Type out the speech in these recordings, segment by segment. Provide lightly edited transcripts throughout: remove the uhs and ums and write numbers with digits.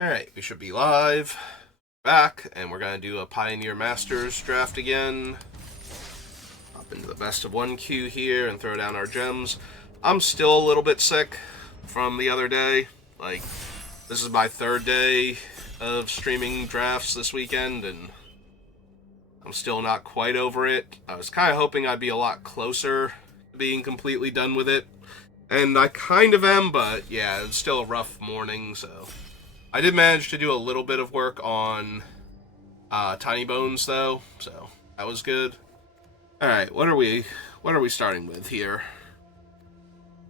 Alright, we should be live. Back, and we're going to do a Pioneer Masters draft again. Hop into the best of one queue here and throw down our gems. I'm still a little bit sick from the other day. This is my third day of streaming drafts this weekend, and I'm still not quite over it. I was kind of hoping I'd be a lot closer to being completely done with it. And I kind of am, but yeah, it's still a rough morning, so... I did manage to do a little bit of work on Tiny Bones, though, so that was good. All right, what are we starting with here?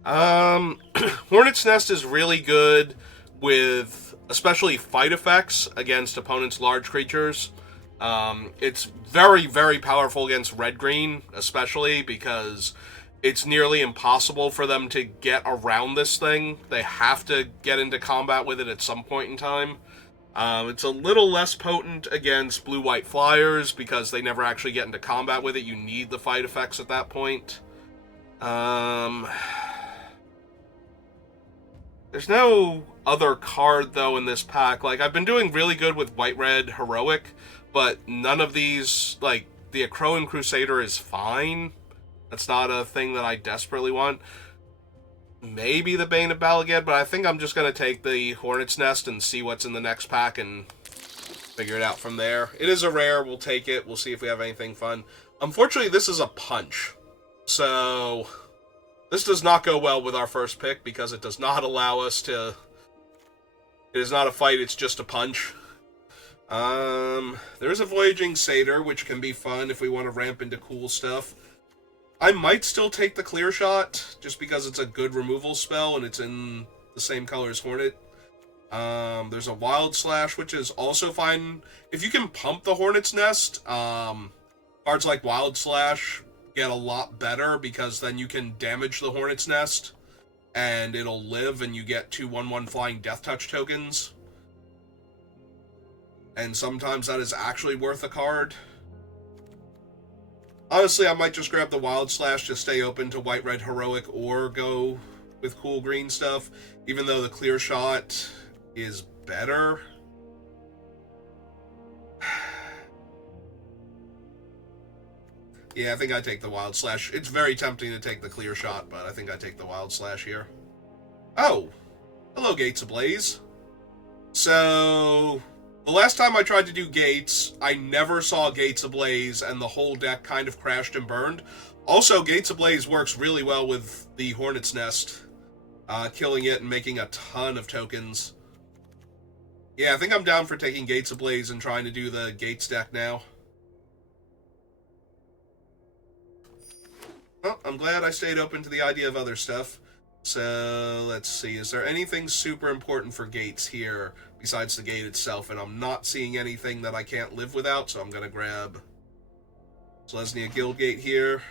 Hornet's Nest is really good with especially fight effects against opponents' large creatures. It's very, very powerful against red-green, especially because it's nearly impossible for them to get around this thing. They have to get into combat with it at some point in time. It's a little less potent against blue-white flyers because they never actually get into combat with it. You need the fight effects at that point. There's no other card, though, in this pack. I've been doing really good with white-red heroic, but none of these, the Akroan Crusader is fine. That's not a thing that I desperately want. Maybe the Bane of Balagad, but I think I'm just going to take the Hornet's Nest and see what's in the next pack and figure it out from there. It is a rare. We'll take it. We'll see if we have anything fun. Unfortunately, this is a punch. So, this does not go well with our first pick because it does not allow us to... It is not a fight, it's just a punch. There's a Voyaging Satyr, which can be fun if we want to ramp into cool stuff. I might still take the Clear Shot, just because it's a good removal spell, and it's in the same color as Hornet. There's a Wild Slash, which is also fine. If you can pump the Hornet's Nest, cards like Wild Slash get a lot better, because then you can damage the Hornet's Nest, and it'll live, and you get 2/1/1 flying Death Touch tokens. And sometimes that is actually worth a card. Honestly, I might just grab the Wild Slash to stay open to white-red heroic or go with cool green stuff, even though the Clear Shot is better. Yeah, I think I take the Wild Slash. It's very tempting to take the Clear Shot, but I think I take the Wild Slash here. Oh! Hello, Gates Ablaze. So... the last time I tried to do Gates, I never saw Gates Ablaze, and the whole deck kind of crashed and burned. Also, Gates Ablaze works really well with the Hornet's Nest, killing it and making a ton of tokens. Yeah, I think I'm down for taking Gates Ablaze and trying to do the Gates deck now. Well, I'm glad I stayed open to the idea of other stuff. So, let's see. Is there anything super important for Gates here besides the gate itself? And I'm not seeing anything that I can't live without, so I'm going to grab Selesnya Guildgate here.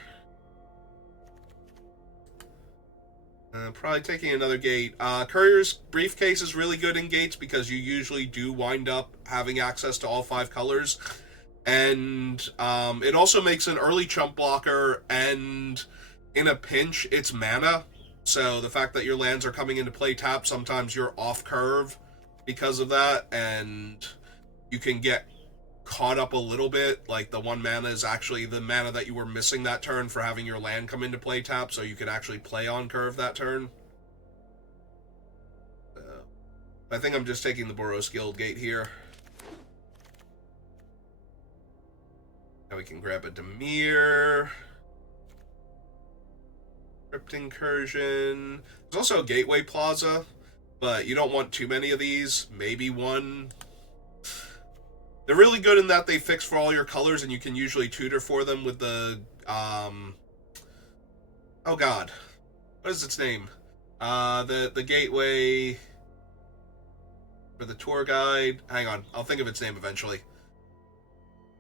Probably taking another gate. Courier's Briefcase is really good in gates because you usually do wind up having access to all 5 colors. And it also makes an early chump blocker, and in a pinch, it's mana. So the fact that your lands are coming into play tap, sometimes you're off curve because of that, and you can get caught up a little bit. Like, the 1 mana is actually the mana that you were missing that turn for having your land come into play tap, so you could actually play on curve that turn. I think I'm just taking the Boros Guildgate here. Now we can grab a Dimir. Crypt Incursion. There's also a Gateway Plaza, but you don't want too many of these. Maybe one. They're really good in that they fix for all your colors, and you can usually tutor for them with the, oh god. What is its name? The Gateway... for the tour guide. Hang on, I'll think of its name eventually.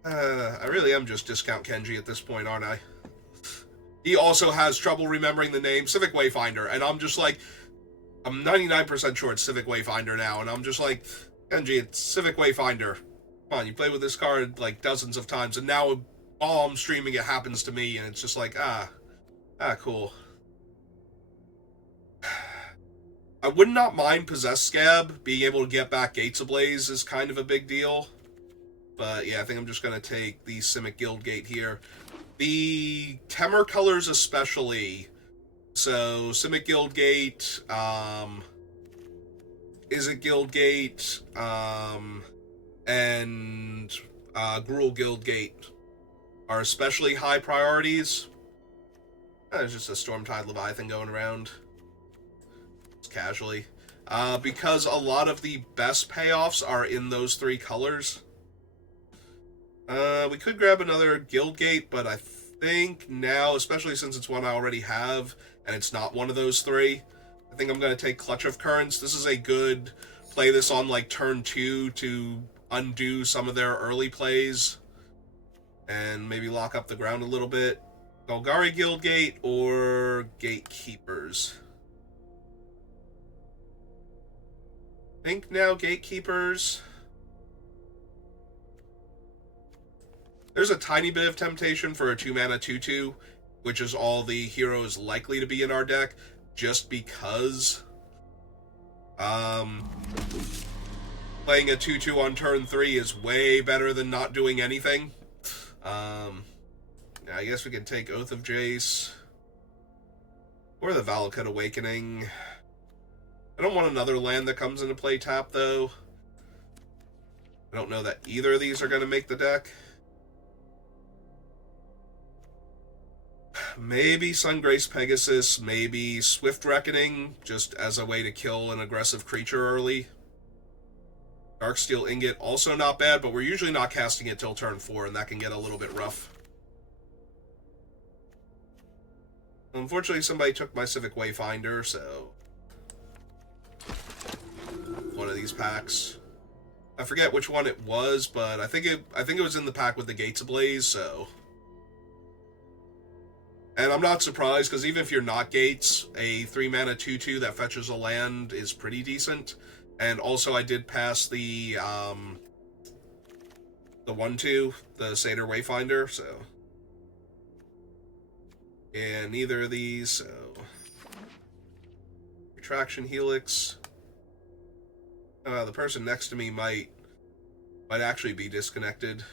I really am just Discount Kenji at this point, aren't I? He also has trouble remembering the name. Civic Wayfinder, and I'm just like... I'm 99% sure it's Civic Wayfinder now, and I'm just like, Kenji, it's Civic Wayfinder. Come on, you play with this card, like, dozens of times, and now while I'm streaming it happens to me, and it's just like, cool. I would not mind Possessed Scab. Being able to get back Gates Ablaze is kind of a big deal. But yeah, I think I'm just going to take the Simic Guildgate here. The Temur colors especially. So, Simic Guildgate, Izzet Guildgate, and Gruul Guildgate are especially high priorities. There's just a Stormtide Leviathan going around. Just casually. Because a lot of the best payoffs are in those three colors. We could grab another Guildgate, but I think now, especially since it's one I already have, and it's not one of those three, I think I'm going to take Clutch of Currents. This is a good play this on like turn 2 to undo some of their early plays and maybe lock up the ground a little bit. Golgari Guildgate or Gatekeepers? I think now Gatekeepers. There's a tiny bit of temptation for a 2-mana 2/2, which is all the heroes likely to be in our deck, just because playing a 2/2 on turn 3 is way better than not doing anything. I guess we can take Oath of Jace or the Valakut Awakening. I don't want another land that comes into play tap, though. I don't know that either of these are going to make the deck. Maybe Sungrace Pegasus, maybe Swift Reckoning, just as a way to kill an aggressive creature early. Darksteel Ingot, also not bad, but we're usually not casting it till turn 4, and that can get a little bit rough. Unfortunately, somebody took my Civic Wayfinder, so one of these packs. I forget which one it was, but I think it was in the pack with the Gates Ablaze, so. And I'm not surprised, because even if you're not Gates, a 3-mana 2/2 that fetches a land is pretty decent. And also I did pass the 1/2, the Satyr Wayfinder, so. Yeah, neither of these, so. Retraction Helix. The person next to me might actually be disconnected.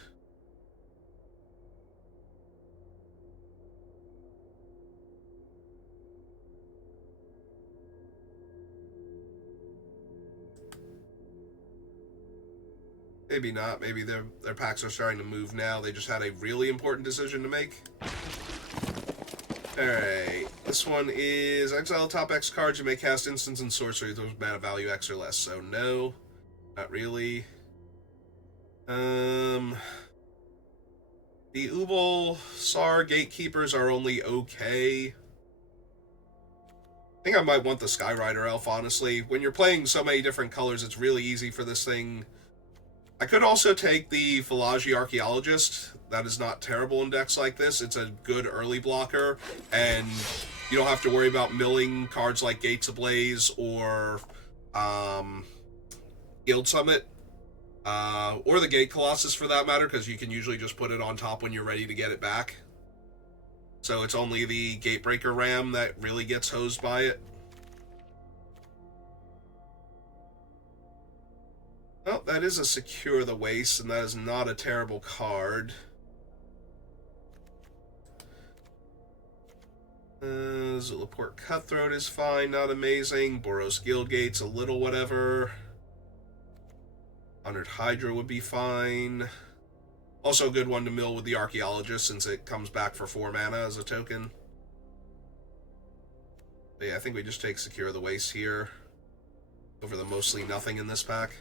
Maybe not. Maybe their packs are starting to move now. They just had a really important decision to make. Alright. This one is exile top X cards. You may cast instants and sorceries with mana value X or less. So no. Not really. The Ubal Sar Gatekeepers are only okay. I think I might want the Skyrider Elf, honestly. When you're playing so many different colors, it's really easy for this thing. I could also take the Philaji Archaeologist. That is not terrible in decks like this. It's a good early blocker, and you don't have to worry about milling cards like Gates Ablaze or Guild Summit, or the Gate Colossus for that matter, because you can usually just put it on top when you're ready to get it back. So it's only the Gatebreaker Ram that really gets hosed by it. Oh, that is a Secure the Waste, and that is not a terrible card. Zulaport Cutthroat is fine, not amazing. Boros Guildgate's a little whatever. Honored Hydra would be fine. Also a good one to mill with the Archaeologist, since it comes back for 4 mana as a token. But yeah, I think we just take Secure the Waste here over the mostly nothing in this pack.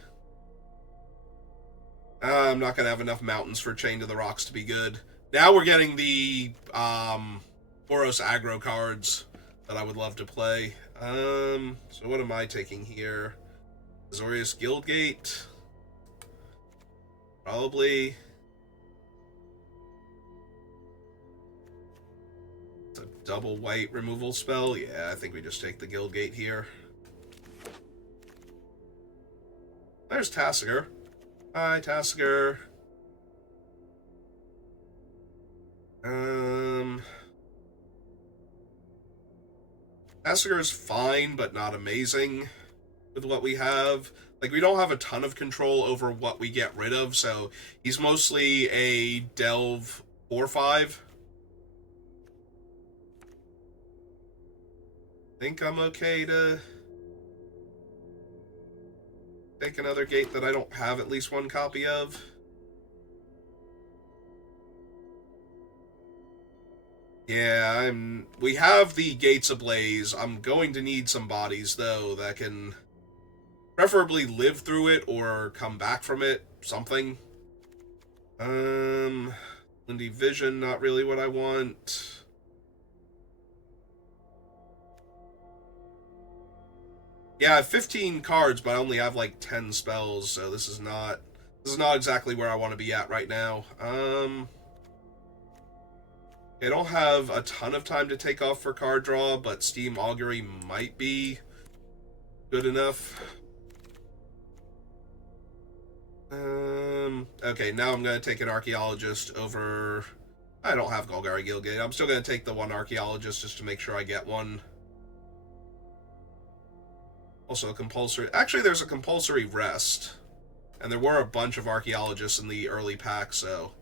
I'm not going to have enough mountains for Chain to the Rocks to be good. Now we're getting the Boros aggro cards that I would love to play. So what am I taking here? Azorius Guildgate? Probably. It's a double white removal spell. Yeah, I think we just take the Guildgate here. There's Tasigur. Hi, Tasigur. Tasigur is fine, but not amazing. with what we have. Like, we don't have a ton of control over what we get rid of, so he's mostly a Delve 4-5. Think I'm okay to take another gate that I don't have at least one copy of. Yeah, we have the Gates Ablaze. I'm going to need some bodies, though, that can preferably live through it or come back from it. Something. Lindy Vision, not really what I want. Yeah, I have 15 cards, but I only have like 10 spells, so this is not exactly where I want to be at right now. I don't have a ton of time to take off for card draw, but Steam Augury might be good enough. Okay, now I'm going to take an Archaeologist over... I don't have Golgari Guildgate. I'm still going to take the one Archaeologist just to make sure I get one. Also a compulsory... Actually, there's a compulsory rest. And there were a bunch of Archaeologists in the early pack, so...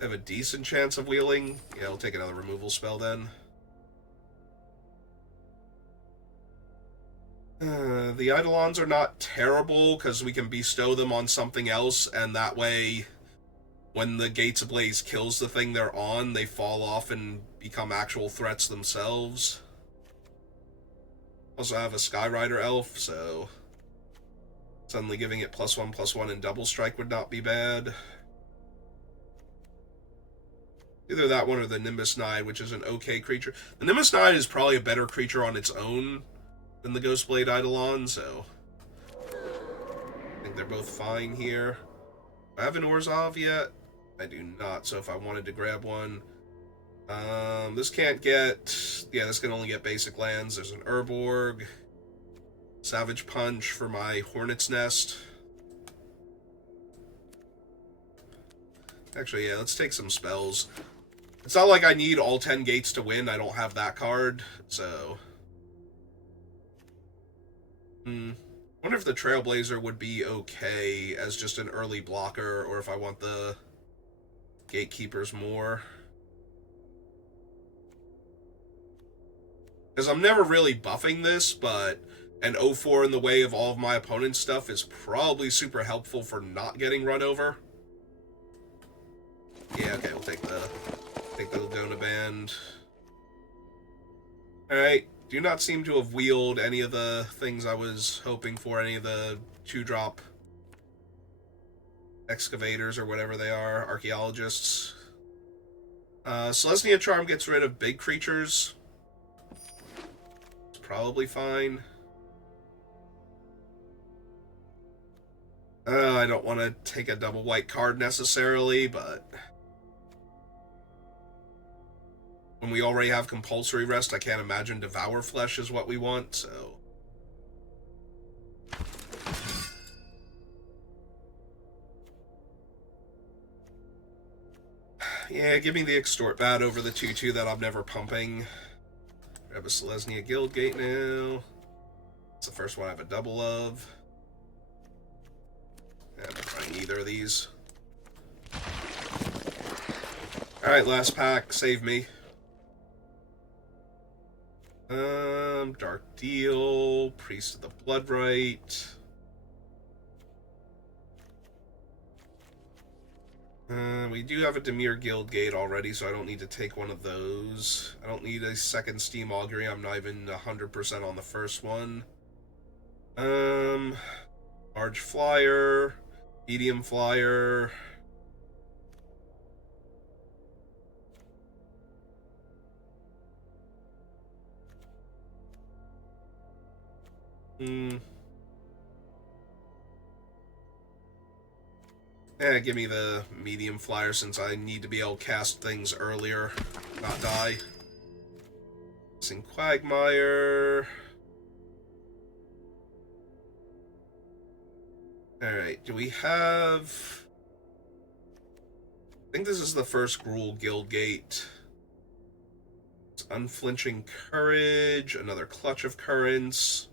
I have a decent chance of wheeling. Yeah, I'll take another removal spell then. The Eidolons are not terrible, because we can bestow them on something else, and that way, when the Gates Ablaze kills the thing they're on, they fall off and become actual threats themselves. Also, I have a Skyrider Elf, so suddenly giving it +1/+1 and double strike would not be bad. Either that one or the Nimbus Nide, which is an okay creature. The Nimbus Nide is probably a better creature on its own than the Ghostblade Eidolon, so I think they're both fine here. Do I have an Orzhov yet? I do not, so if I wanted to grab one... this can't get... Yeah, this can only get basic lands. There's an Urborg. Savage Punch for my Hornet's Nest. Actually, yeah, let's take some spells. It's not like I need all 10 gates to win. I don't have that card, so... Wonder if the Trailblazer would be okay as just an early blocker, or if I want the Gatekeepers more. Because I'm never really buffing this, but an 0-4 in the way of all of my opponent's stuff is probably super helpful for not getting run over. Yeah, okay, we'll take the Laguna Band. Alright, do not seem to have wheeled any of the things I was hoping for, any of the 2-drop excavators or whatever they are, archaeologists. Selesnya Charm gets rid of big creatures. It's probably fine. I don't want to take a double white card necessarily, but... when we already have compulsory rest, I can't imagine Devour Flesh is what we want, so... yeah, give me the Extort Bat over the 2-2 that I'm never pumping. Grab a Selesnya Guildgate now. It's the first one I have a double of. I'm not trying either of these. Alright, last pack. Save me. Dark Deal, Priest of the Bloodright. We do have a Dimir Guildgate already, so I don't need to take one of those. I don't need a second Steam Augury. I'm not even 100% on the first one. Large Flyer, Medium Flyer. Yeah, give me the medium flyer since I need to be able to cast things earlier, not die. Sing Quagmire. Alright, do we have... I think this is the first Gruul Guildgate. It's Unflinching Courage, another Clutch of Currents.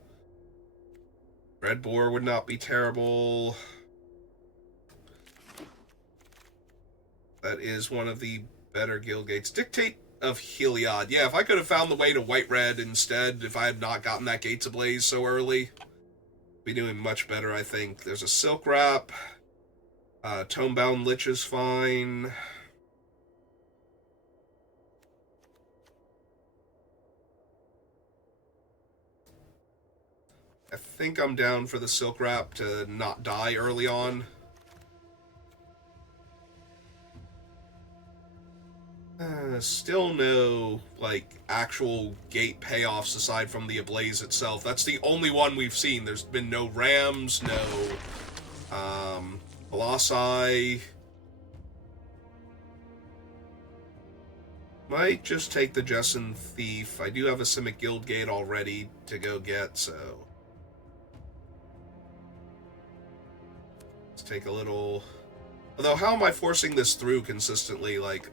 Red Boar would not be terrible. That is one of the better guild gates. Dictate of Heliod. Yeah, if I could have found the way to White-Red instead, if I had not gotten that Gates Ablaze so early, be doing much better, I think. There's a Silk Wrap. Tomebound Lich is fine. I think I'm down for the Silk Wrap to not die early on. Still no, like, actual gate payoffs aside from the Ablaze itself. That's the only one we've seen. There's been no Rams, no, Colossi. Might just take the Jessamine Thief. I do have a Simic Guild Gate already to go get, so... Let's take a little... Although, how am I forcing this through consistently? Like,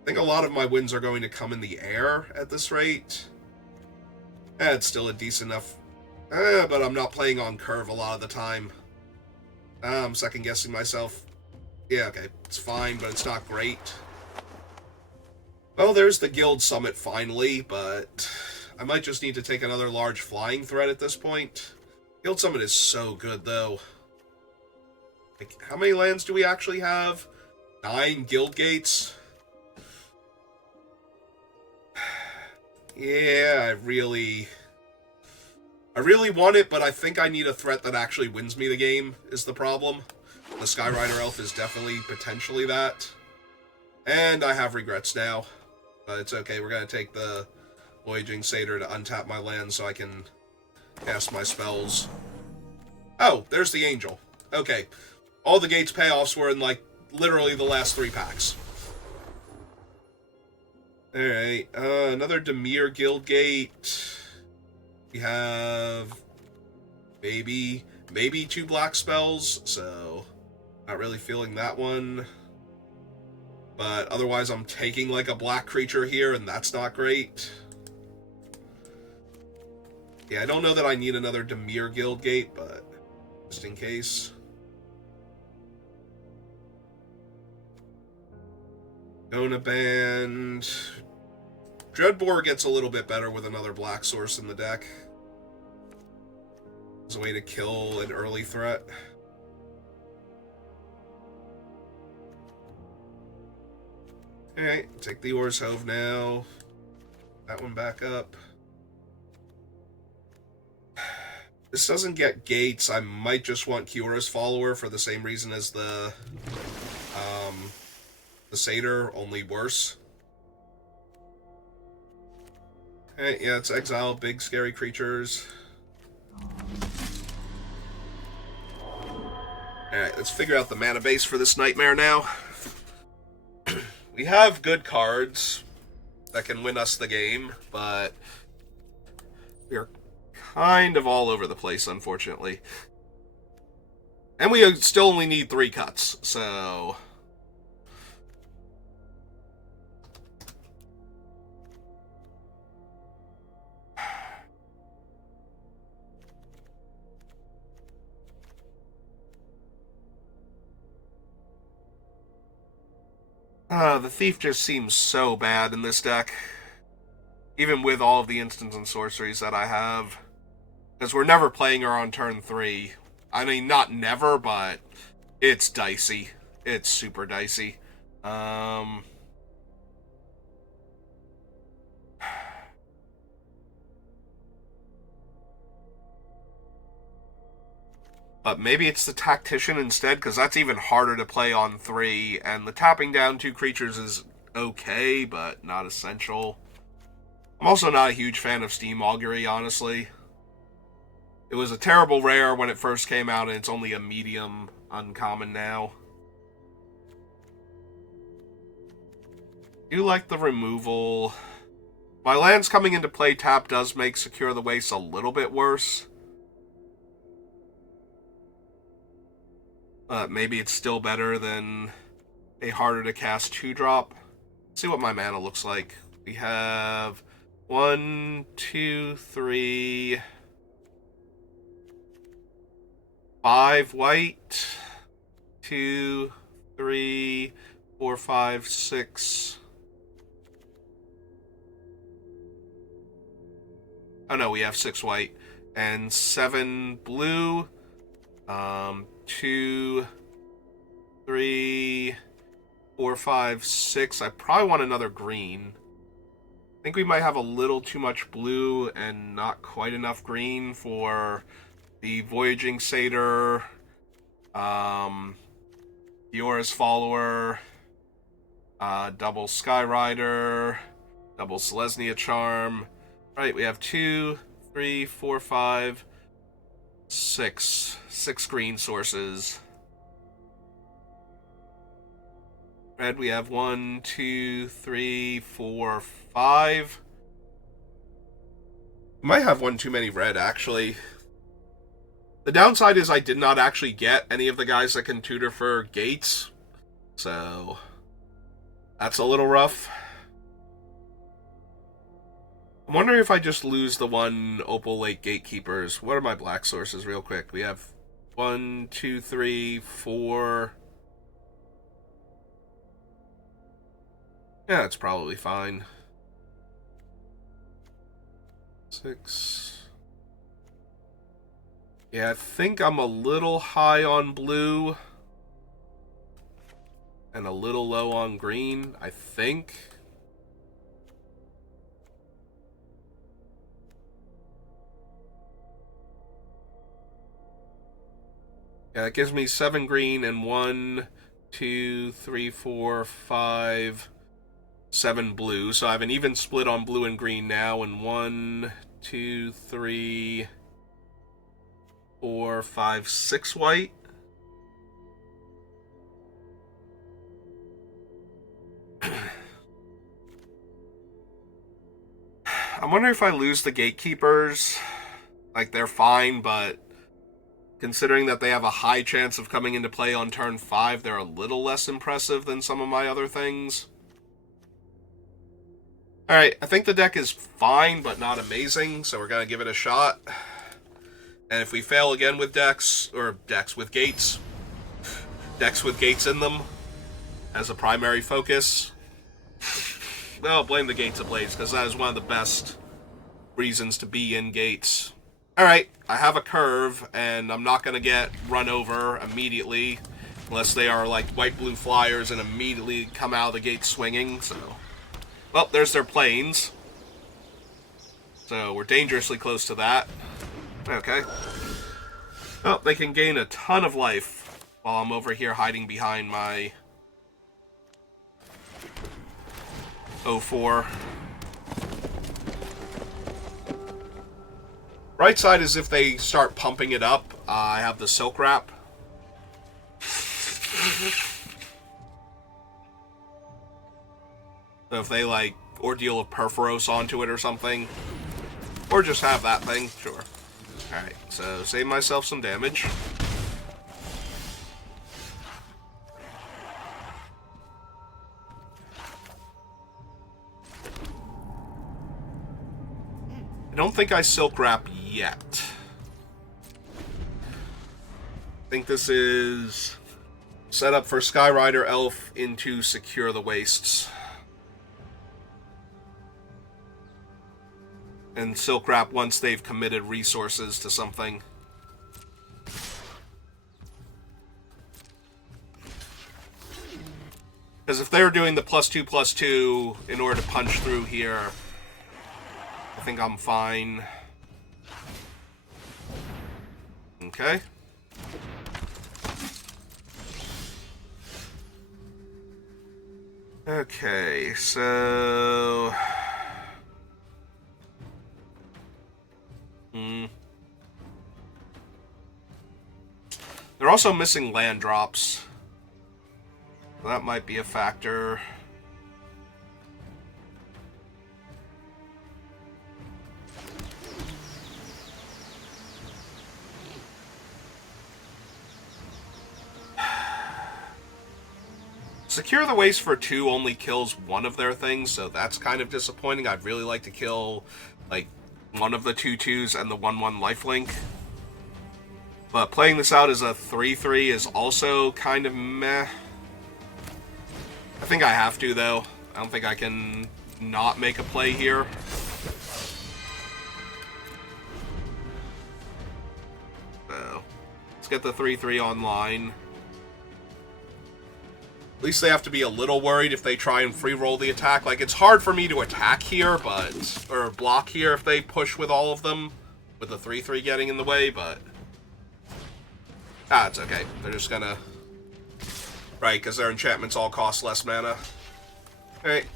I think a lot of my wins are going to come in the air at this rate. It's still a decent enough... but I'm not playing on curve a lot of the time. I'm second-guessing myself. Yeah, okay, it's fine, but it's not great. Well, there's the Guild Summit finally, but I might just need to take another large flying threat at this point. Guild Summit is so good, though. Like, how many lands do we actually have? 9 Guild Gates? Yeah, I really want it, but I think I need a threat that actually wins me the game, is the problem. The Skyrider Elf is definitely potentially that. And I have regrets now. But it's okay, we're going to take the Voyaging Satyr to untap my land so I can cast my spells. Oh, there's the Angel. Okay. All the Gates payoffs were in, like, literally the last 3 packs. Alright, another Dimir Guild Gate. We have maybe 2 black spells, so not really feeling that one. But otherwise I'm taking like a black creature here, and that's not great. Yeah, I don't know that I need another Dimir Guild Gate, but just in case. Gona Band. Dreadbore gets a little bit better with another black source in the deck. As a way to kill an early threat. Alright, take the Orzhov now. That one back up. This doesn't get gates. I might just want Kiyora's Follower for the same reason as the Satyr, only worse. Alright, yeah, it's exile big scary creatures. Alright, let's figure out the mana base for this nightmare now. We have good cards that can win us the game, but we are kind of all over the place, unfortunately. And we still only need 3 cuts, so... the Thief just seems so bad in this deck. Even with all of the instants and sorceries that I have. Because we're never playing her on turn 3. I mean, not never, but it's dicey. It's super dicey. But maybe it's the Tactician instead, because that's even harder to play on 3, and the tapping down 2 creatures is okay, but not essential. I'm also not a huge fan of Steam Augury, honestly. It was a terrible rare when it first came out, and it's only a medium uncommon now. I do like the removal. My lands coming into play tap does make Secure the Waste a little bit worse. Maybe it's still better than a harder to cast 2-drop. Let's see what my mana looks like. We have 1, 2, 3... 5 white. 2, 3, 4, 5, 6. Oh no, we have 6 white. And 7 blue. 2, 3, 4, 5, 6. I probably want another green. I think we might have a little too much blue and not quite enough green for the Voyaging Satyr, Diora's Follower, double Skyrider, double Selesnya Charm. Right, we have 2, 3, 4, 5, 6. 6 green sources. Red, we have 1, 2, 3, 4, 5. Might have one too many red, actually. The downside is I did not actually get any of the guys that can tutor for gates. So, that's a little rough. I'm wondering if I just lose the one Opal Lake Gatekeepers. What are my black sources real quick? We have 1, 2, 3, 4... Yeah, it's probably fine. 6. Yeah, I think I'm a little high on blue. And a little low on green, I think. Yeah, that gives me 7 green and 1, 2, 3, 4, 5... 7 blue, so I have an even split on blue and green now, and 1, 2, 3, 4, 5, 6 white. I'm wondering if I lose the Gatekeepers. Like, they're fine, but considering that they have a high chance of coming into play on turn 5, they're a little less impressive than some of my other things. Alright, I think the deck is fine, but not amazing, so we're going to give it a shot. And if we fail again with decks with gates in them, as a primary focus, well, blame the Gates Ablaze, because that is one of the best reasons to be in gates. Alright, I have a curve, and I'm not going to get run over immediately, unless they are like white-blue flyers and immediately come out of the gate swinging, so... Well, there's their planes. So we're dangerously close to that. Okay. Oh, they can gain a ton of life while I'm over here hiding behind my 04. Right side is if they start pumping it up. I have the Silk Wrap. So if they, like, Ordeal of Perforos onto it or something. Or just have that thing, sure. Alright, so save myself some damage. I don't think I Silk Wrap yet. I think this is set up for Skyrider Elf into Secure the Wastes. And Silk Wrap once they've committed resources to something. Because if they're doing the +2/+2 in order to punch through here, I think I'm fine. Okay. Okay, so... They're also missing land drops. That might be a factor. Secure the Waste for 2 only kills one of their things, so that's kind of disappointing. I'd really like to kill, like, one of the 2/2s and the 1/1 lifelink. But playing this out as a 3-3 is also kind of meh. I think I have to, though. I don't think I can not make a play here. So, let's get the 3-3 online. At least they have to be a little worried if they try and free roll the attack. Like, it's hard for me to attack here, but... or block here if they push with all of them. With the 3-3 getting in the way, but... it's okay. They're just gonna... right, because their enchantments all cost less mana. Alright.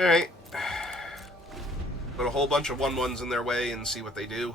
Alright. Put a whole bunch of 1/1s in their way and see what they do.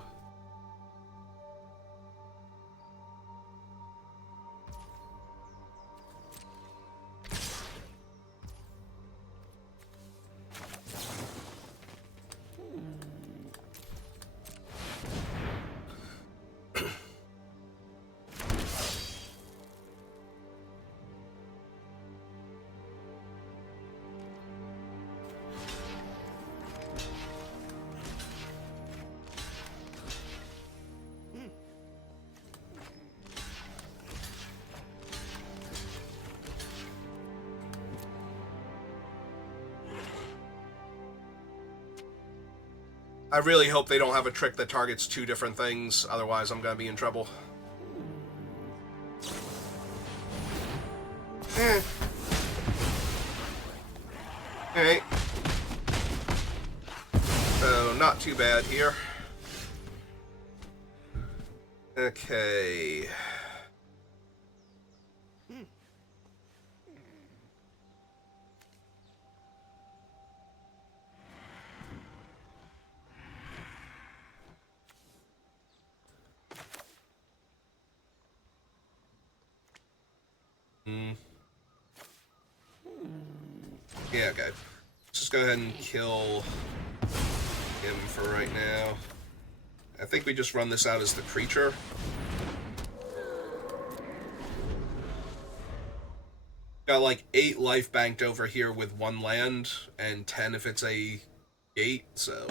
I really hope they don't have a trick that targets 2 different things, otherwise I'm gonna be in trouble. Alright. So, not too bad here. Okay. Yeah, okay. Let's just go ahead and kill him for right now. I think we just run this out as the creature. Got like 8 life banked over here with 1 land, and 10 if it's a gate, so...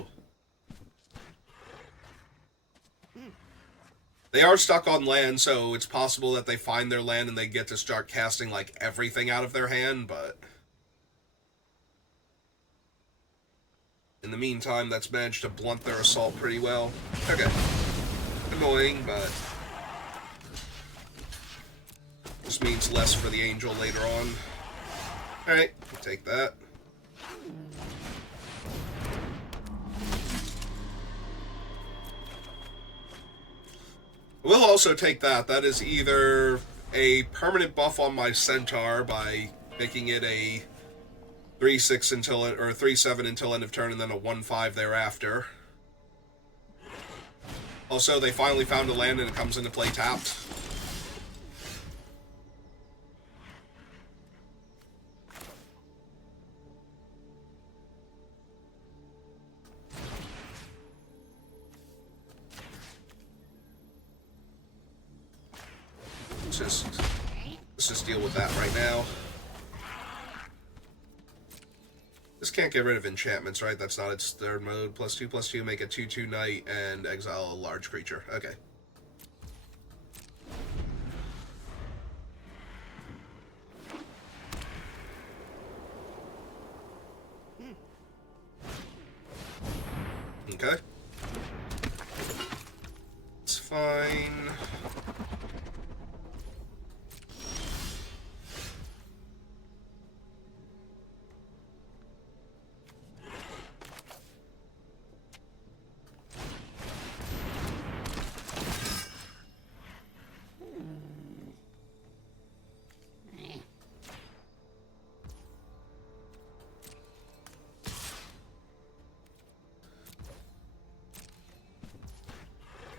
They are stuck on land, so it's possible that they find their land and they get to start casting, like, everything out of their hand, but... in the meantime, that's managed to blunt their assault pretty well. Okay. Annoying, but... this means less for the angel later on. Alright, we'll take that. We'll also take that. That is either a permanent buff on my centaur by making it a 3/6 until it, or 3/7 until end of turn, and then a 1/5 thereafter. Also, they finally found a land and it comes into play tapped. Let's just deal with that right now. This can't get rid of enchantments, right? That's not its third mode. +2/+2, make a 2/2 knight, and exile a large creature. Okay. Okay. It's fine.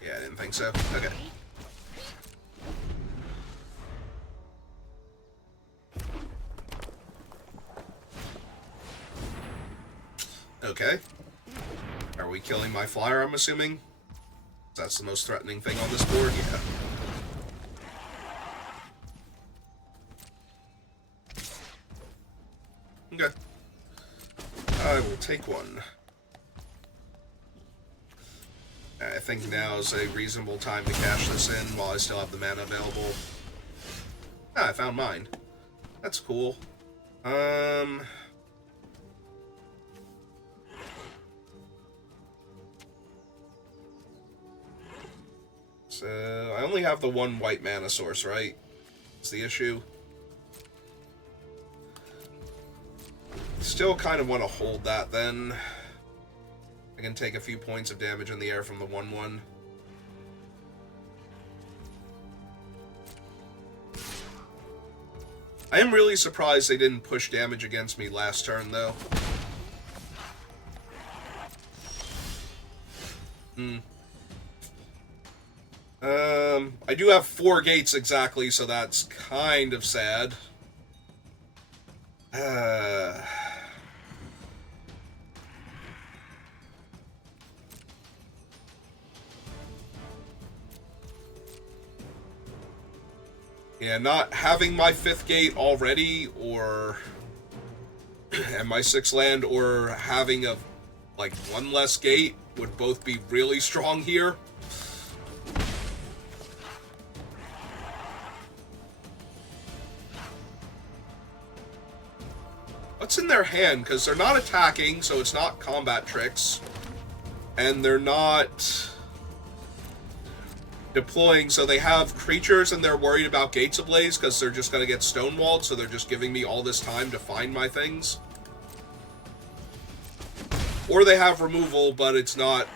Yeah, I didn't think so. Okay. Okay. Are we killing my flyer, I'm assuming? That's the most threatening thing on this board? Yeah. Okay. I will take one. I think now is a reasonable time to cash this in while I still have the mana available. Ah, I found mine. That's cool. So, I only have the one white mana source, right? That's the issue. Still kind of want to hold that, then. I can take a few points of damage in the air from the 1/1. I am really surprised they didn't push damage against me last turn, though. I do have 4 gates exactly, so that's kind of sad. Yeah, not having my 5th gate already, or and my 6th land, or having a like 1 less gate would both be really strong here. What's in their hand? Because they're not attacking, so it's not combat tricks. And they're not deploying, so they have creatures and they're worried about Gates Ablaze because they're just going to get stonewalled, so they're just giving me all this time to find my things. Or they have removal, but it's not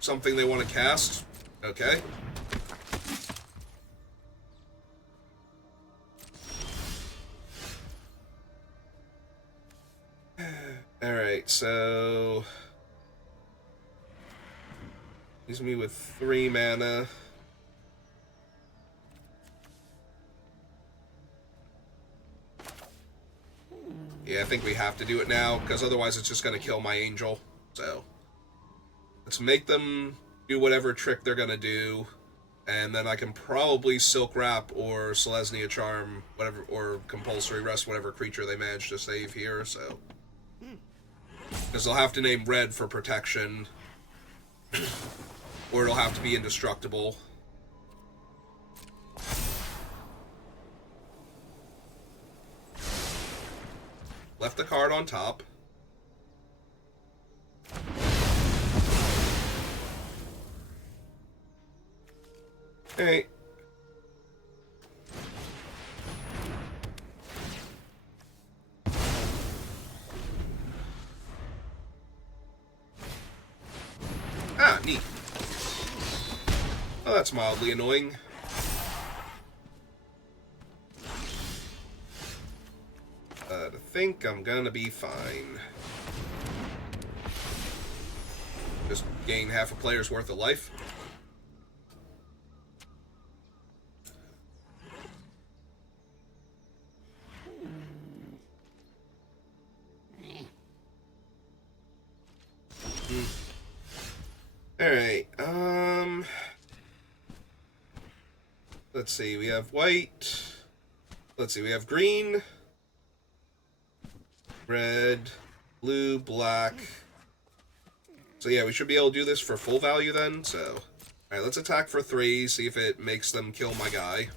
something they want to cast. Okay. Alright, so leaves me with 3 mana. Yeah, I think we have to do it now, because otherwise it's just going to kill my angel. So, let's make them do whatever trick they're going to do, and then I can probably Silk Wrap or Selesnya Charm, whatever, or Compulsory Rest, whatever creature they manage to save here, so. Because they'll have to name red for protection, or it'll have to be indestructible. Left the card on top. Hey. Ah, neat. Oh, that's mildly annoying. I think I'm gonna be fine. Just gain half a player's worth of life. Alright, let's see, we have white. Let's see, we have green, red, blue, black. So yeah, we should be able to do this for full value then, so. Alright, let's attack for 3, see if it makes them kill my guy.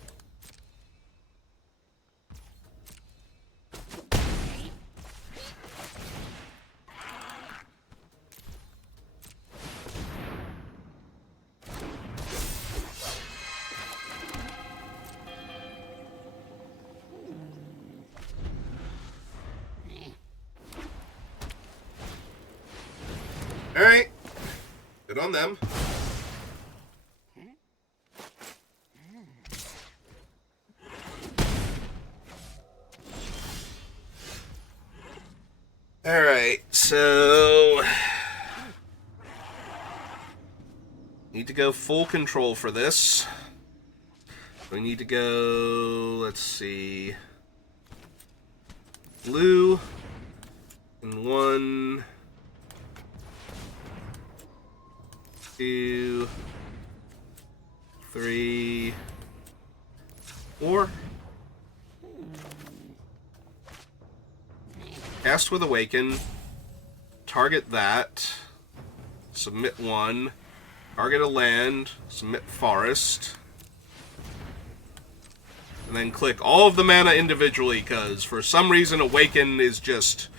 Alright. Good on them. Alright, so need to go full control for this. We need to go, let's see, blue and 1, 2, 3, 4. Cast with Awaken. target that, submit 1, target a land, submit forest, and then click all of the mana individually, because for some reason Awaken is just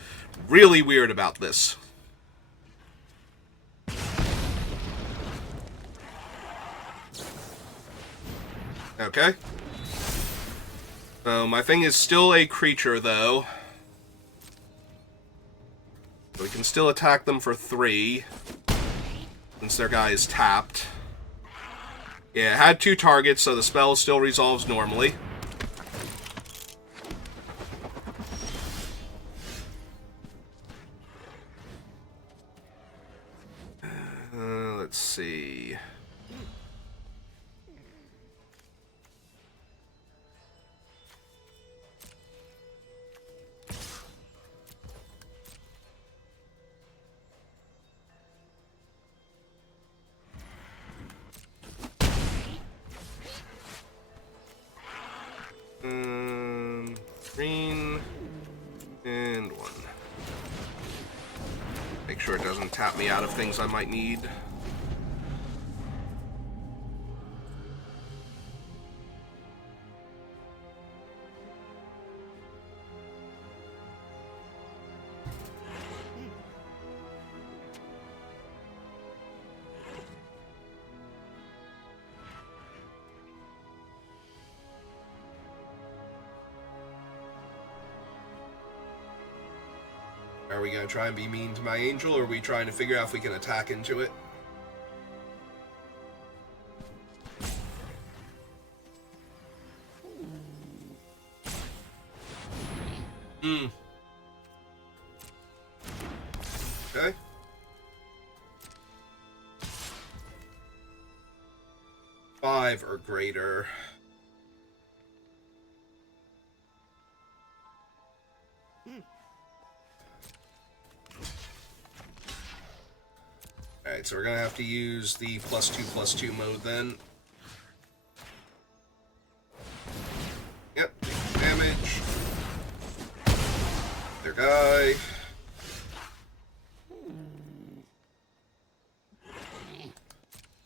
really weird about this. Okay. So my thing is still a creature, though. We can still attack them for 3, since their guy is tapped. Yeah, it had 2 targets, so the spell still resolves normally. Let's see. Green and 1. Make sure it doesn't tap me out of things I might need. Are we going to try and be mean to my angel, or are we trying to figure out if we can attack into it? Okay. Five or greater. Alright, so we're going to have to use the +2/+2 mode then. Yep, damage. Their guy.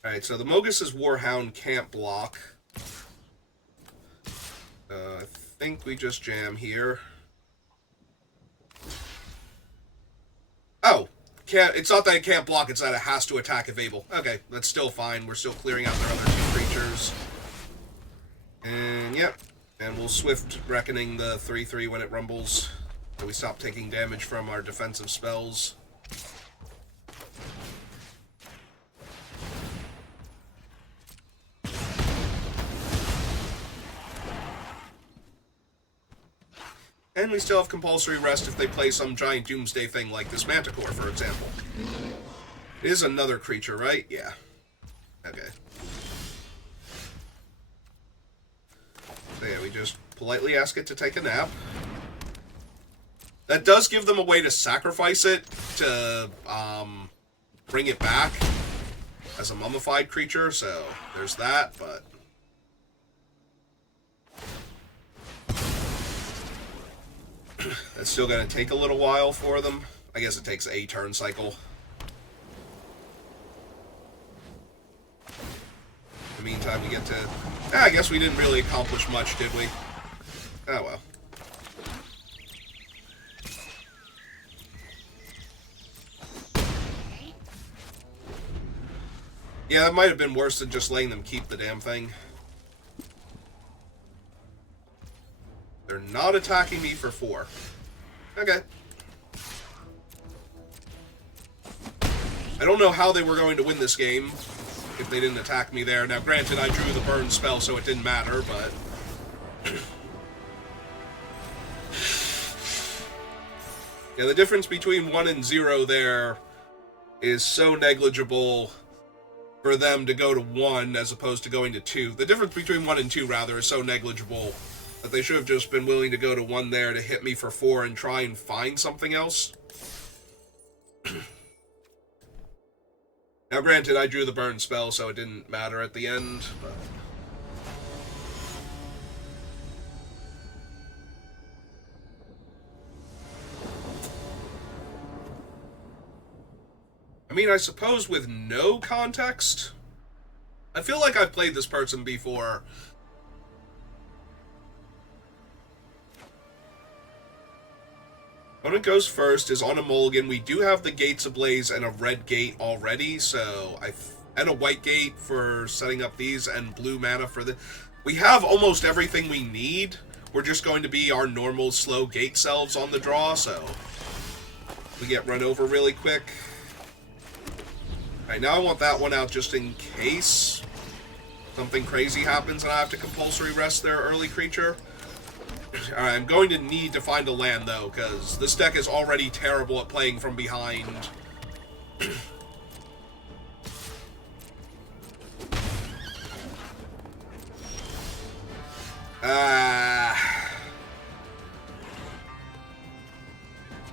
Alright, so the Mogis' Warhound can't block. I think we just jam here. Oh! It's not that it can't block, it's that it has to attack if able. Okay, that's still fine. We're still clearing out their other 2 creatures. And, yep. And we'll Swift Reckoning the 3/3 when it rumbles. So we stop taking damage from our defensive spells. And we still have compulsory rest if they play some giant doomsday thing like this Manticore, for example. It is another creature, right? Yeah. Okay. So yeah, we just politely ask it to take a nap. That does give them a way to sacrifice it to bring it back as a mummified creature, so there's that, but... That's still going to take a little while for them. I guess it takes a turn cycle. In the meantime, we get to... I guess we didn't really accomplish much, did we? Oh, well. Yeah, that might have been worse than just letting them keep the damn thing. They're not attacking me for 4. Okay. I don't know how they were going to win this game if they didn't attack me there. Now, granted, I drew the burn spell, so it didn't matter, but... yeah, the difference between 1 and 0 there is so negligible for them to go to 1 as opposed to going to 2. The difference between 1 and 2, rather, is so negligible that they should have just been willing to go to 1 there to hit me for 4 and try and find something else. Now, granted, I drew the burn spell, so it didn't matter at the end, but... I mean, I suppose with no context? I feel like I've played this person before. Opponent goes first, is on a mulligan. We do have the gates ablaze and a red gate already, so and a white gate for setting up these, and blue mana for the... We have almost everything we need. We're just going to be our normal slow gate selves on the draw, so we get run over really quick. Alright, now I want that one out just in case something crazy happens and I have to compulsory rest their early creature. Alright, I'm going to need to find a land, though, because this deck is already terrible at playing from behind.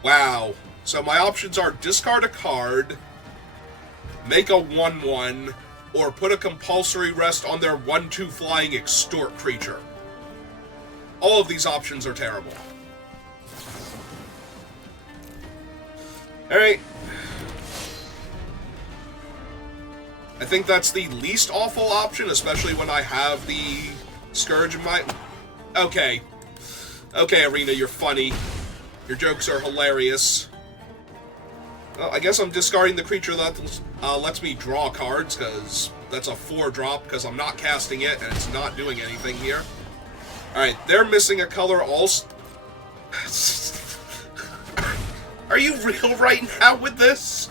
Wow. So my options are discard a card, make a 1/1, or put a compulsory rest on their 1/2 flying extort creature. All of these options are terrible. Alright. I think that's the least awful option, especially when I have the Scourge in my... Okay. Okay, Arena, you're funny. Your jokes are hilarious. Well, I guess I'm discarding the creature that lets me draw cards, because that's a 4-drop, because I'm not casting it, and it's not doing anything here. Alright, they're missing a color also. Are you real right now with this?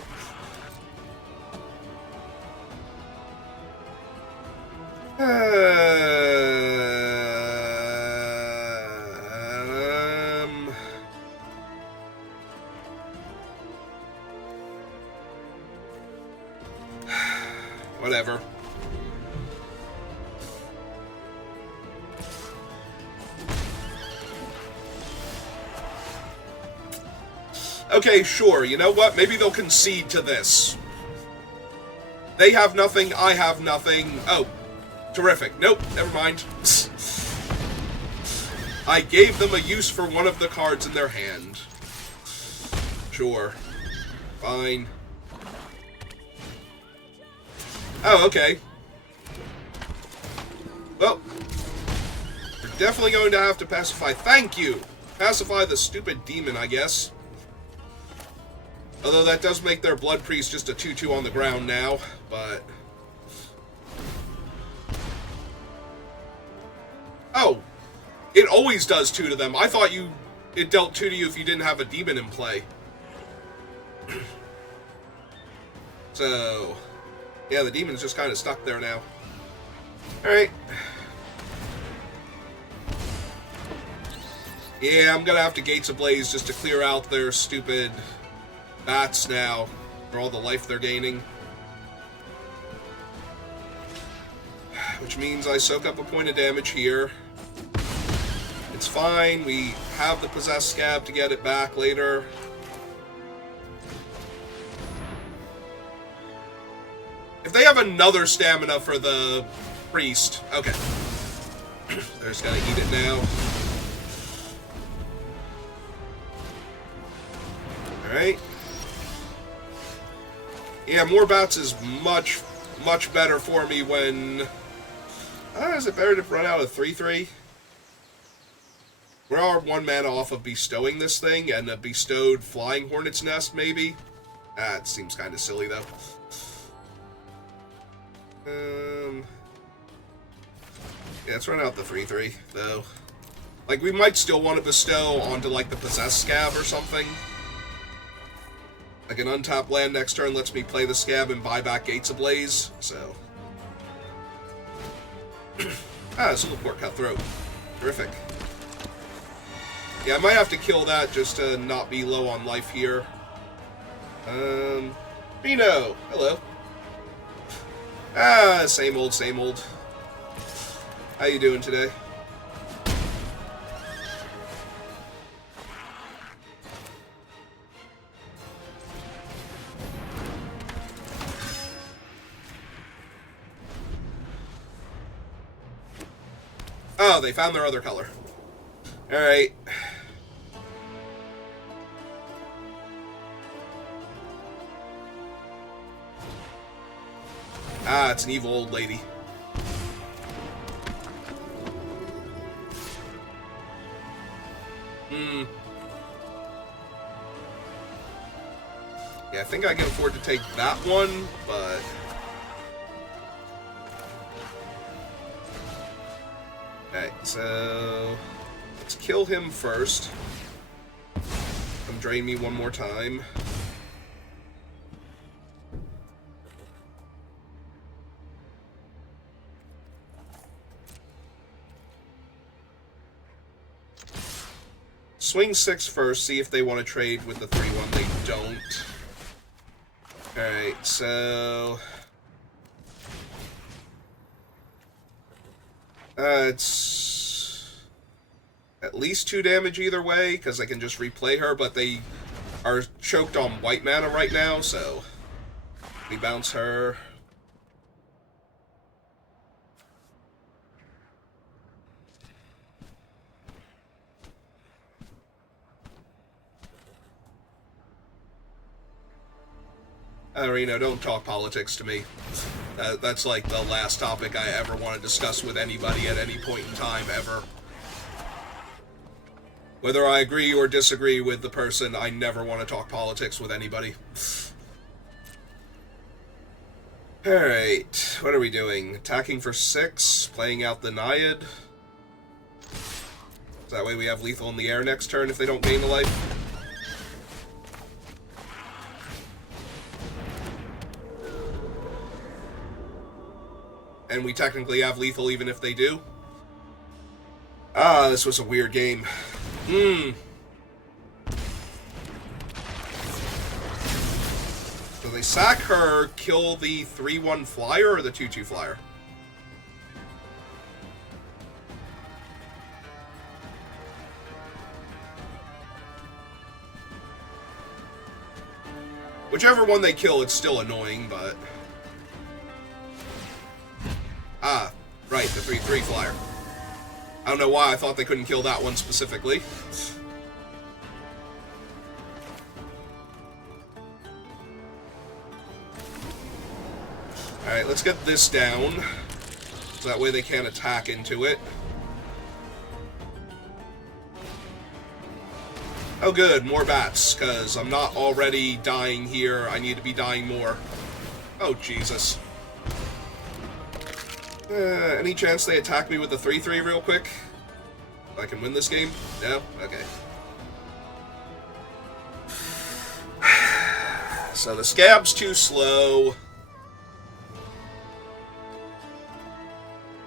Whatever. Okay, sure, you know what? Maybe they'll concede to this. They have nothing, I have nothing. Oh, terrific. Nope, never mind. I gave them a use for one of the cards in their hand. Sure. Fine. Oh, okay. Well, we're definitely going to have to pacify. Thank you! Pacify the stupid demon, I guess. Although that does make their Blood Priest just a 2/2 on the ground now, but... Oh! It always does 2 to them. I thought it dealt 2 to you if you didn't have a demon in play. So... yeah, the demon's just kind of stuck there now. Alright. Yeah, I'm gonna have to Gates Ablaze just to clear out their stupid bats now, for all the life they're gaining. Which means I soak up a point of damage here. It's fine, we have the Possessed Scab to get it back later. If they have another stamina for the priest... okay. They're just gonna eat it now. Alright. Yeah, more bats is much, much better for me when... is it better to run out of 3/3? We're 1 mana off of bestowing this thing, and a bestowed Flying Hornet's Nest, maybe? It seems kind of silly, though. Yeah, let's run out the 3/3, though. Like, we might still want to bestow onto, like, the Possessed Scab or something. Like, an untapped land next turn lets me play the Scab and buy back Gates Ablaze, so... Silverport Cutthroat. Terrific. Yeah, I might have to kill that just to not be low on life here. Reno! Hello. Same old, same old. How you doing today? Oh, they found their other color. Alright. Ah, it's an evil old lady. Yeah, I think I can afford to take that one, but... Okay, so... let's kill him first. Come drain me one more time. Swing 6 first, see if they want to trade with the 3-1. They don't. Alright, so... it's... at least 2 damage either way, because I can just replay her, but they are choked on white mana right now, so... we bounce her. Reno, don't talk politics to me. That's like the last topic I ever want to discuss with anybody at any point in time, ever. Whether I agree or disagree with the person, I never want to talk politics with anybody. Alright, what are we doing? Attacking for 6, playing out the Naiad. So that way we have lethal in the air next turn if they don't gain a life. And we technically have lethal even if they do. Ah, this was a weird game. So they sack her, kill the 3-1 flyer or the 2-2 flyer? Whichever one they kill, it's still annoying, but... ah, right, the 3-3 flyer. I don't know why I thought they couldn't kill that one specifically. Alright, let's get this down. So that way they can't attack into it. Oh good, more bats, because I'm not already dying here. I need to be dying more. Oh, Jesus. Any chance they attack me with the 3-3 real quick? I can win this game? No? Okay. So the Scab's too slow.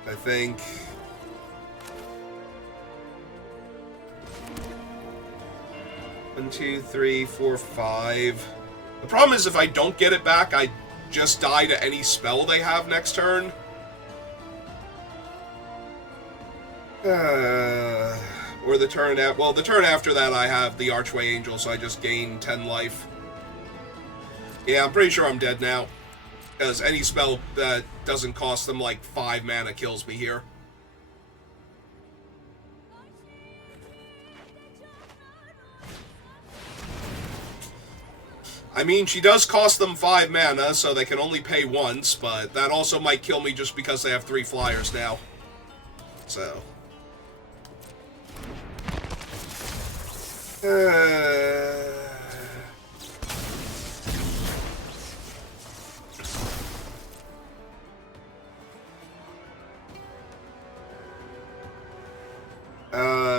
I think. One, two, three, four, 5. The problem is if I don't get it back, I just die to any spell they have next turn. Or the turn well, the turn after that I have the Archway Angel, so I just gain 10 life. Yeah, I'm pretty sure I'm dead now. Because any spell that doesn't cost them like 5 mana kills me here. I mean, she does cost them 5 mana, so they can only pay once, but that also might kill me just because they have 3 flyers now. So...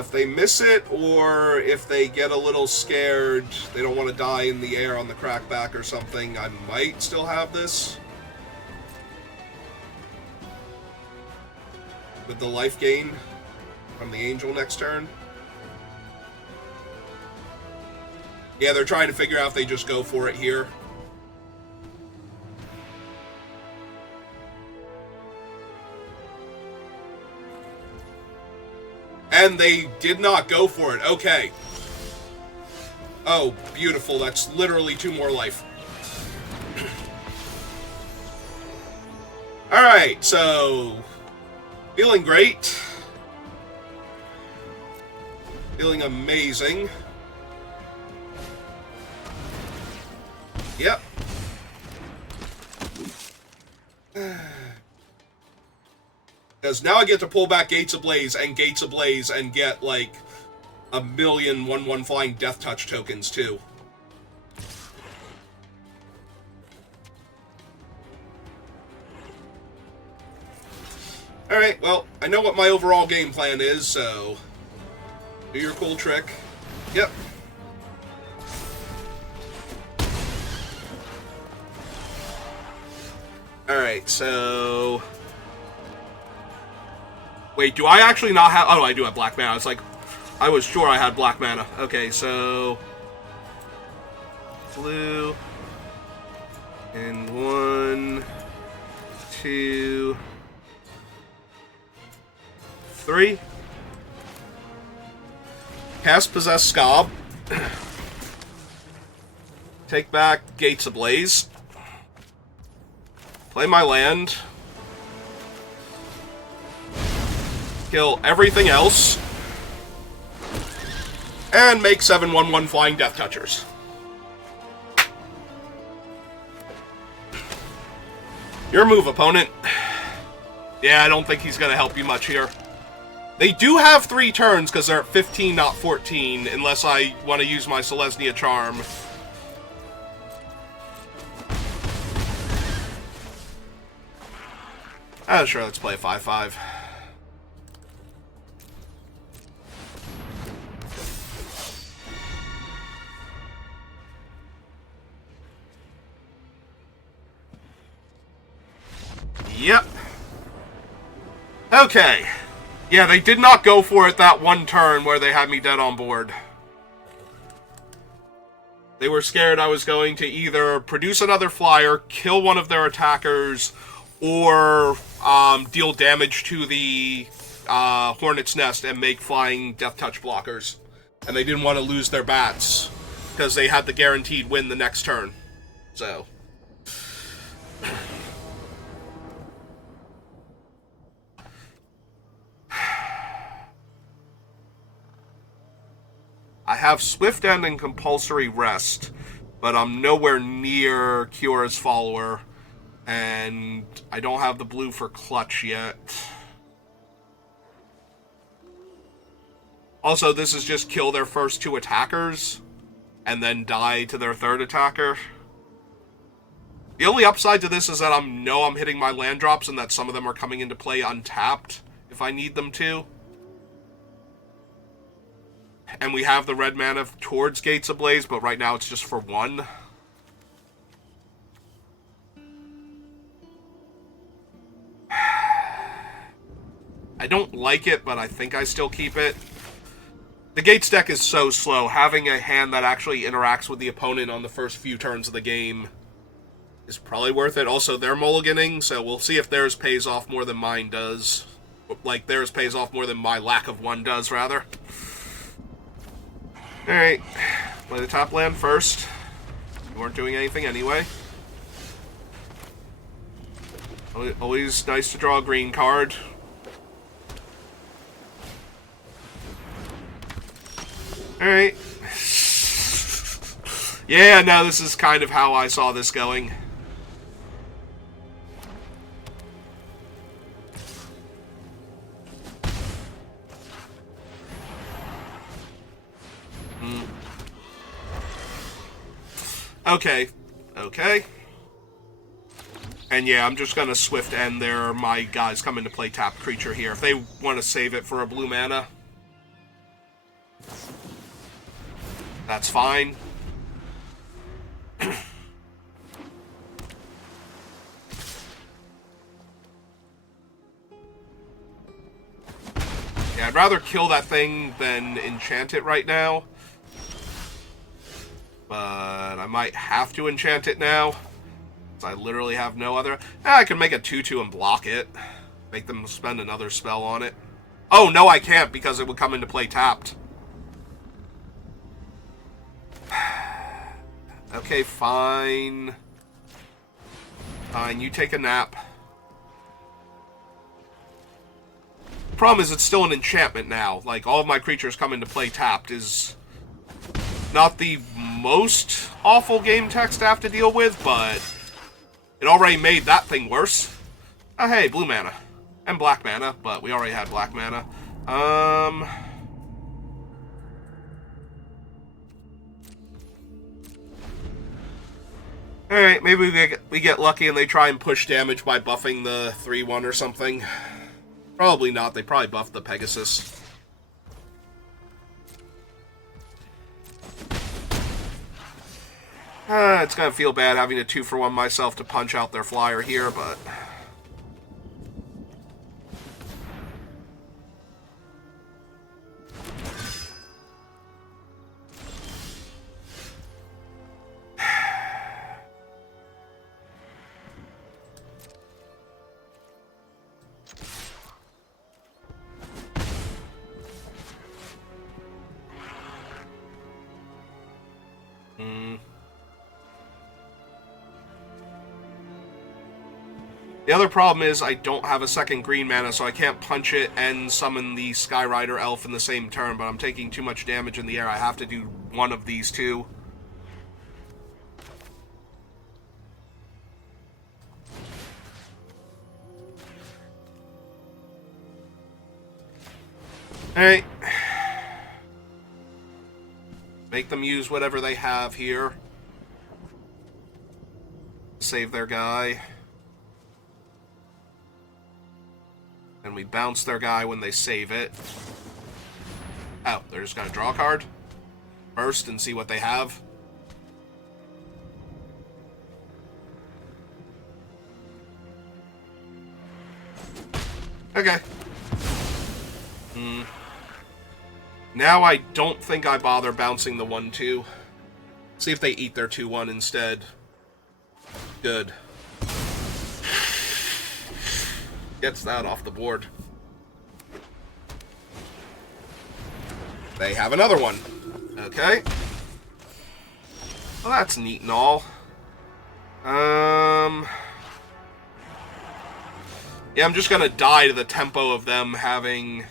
if they miss it, or if they get a little scared, they don't want to die in the air on the crackback or something, I might still have this. With the life gain from the Angel next turn. Yeah, they're trying to figure out if they just go for it here. And they did not go for it. Okay. Oh, beautiful. That's literally 2 more life. Alright, so... feeling great. Feeling amazing. Yep. Because now I get to pull back Gates Ablaze and Gates Ablaze and get, like, a million 1/1 flying Death Touch tokens, too. Alright, well, I know what my overall game plan is, so... do your cool trick. Yep. Alright, so... wait, do I actually not have... oh, I do have black mana. It's like... I was sure I had black mana. Okay, so... blue... and 1... 2... 3... cast Possess Skob. Take back Gates Ablaze. Play my land. Kill everything else. And make 7 1/1 flying Death Touchers. Your move, opponent. Yeah, I don't think he's going to help you much here. They do have 3 turns because they're at 15, not 14, unless I want to use my Selesnya Charm. Oh, sure, let's play a 5/5. Yep. Okay. Yeah, they did not go for it that one turn where they had me dead on board. They were scared I was going to either produce another flyer, kill one of their attackers, or deal damage to the Hornet's Nest and make flying Death Touch blockers. And they didn't want to lose their bats, because they had the guaranteed win the next turn. So... I have Swift End and Compulsory Rest, but I'm nowhere near Kiyora's Follower, and I don't have the blue for Clutch yet. Also, this is just kill their first 2 attackers, and then die to their 3rd attacker. The only upside to this is that I'm hitting my land drops, and that some of them are coming into play untapped, if I need them to. And we have the red mana towards Gates Ablaze, but right now it's just for 1. I don't like it, but I think I still keep it. The Gates deck is so slow. Having a hand that actually interacts with the opponent on the first few turns of the game is probably worth it. Also, they're mulliganing, so we'll see if theirs pays off more than mine does. Like, theirs pays off more than my lack of 1 does, rather. Alright, play the top land first. You weren't doing anything anyway. Always nice to draw a green card. Alright. Yeah, no, this is kind of how I saw this going. Okay. Okay. And yeah, I'm just gonna Swift End there. My guys come into play tapped creature here. If they want to save it for a blue mana, that's fine. Yeah, I'd rather kill that thing than enchant it right now. But I might have to enchant it now. I literally have no other... I can make a 2/2 and block it. Make them spend another spell on it. Oh, no, I can't because it would come into play tapped. Okay, fine. Fine, you take a nap. Problem is, it's still an enchantment now. Like, all of my creatures come into play tapped is not the most awful game text to have to deal with, but it already made that thing worse. Oh, hey, blue mana. And black mana, but we already had black mana. Alright, maybe we get lucky and they try and push damage by buffing the 3-1 or something. Probably not. They probably buffed the Pegasus. It's gonna feel bad having a 2-for-1 myself to punch out their flyer here, but... The other problem is I don't have a second green mana, so I can't punch it and summon the Skyrider Elf in the same turn, but I'm taking too much damage in the air. I have to do one of these two. Alright. Make them use whatever they have here. Save their guy. And we bounce their guy when they save it. Oh, they're just gonna draw a card. First and see what they have. Okay. Now I don't think I bother bouncing the 1-2. See if they eat their 2-1 instead. Good. Gets that off the board. They have another one. Okay. Well, that's neat and all. Yeah, I'm just gonna die to the tempo of them having...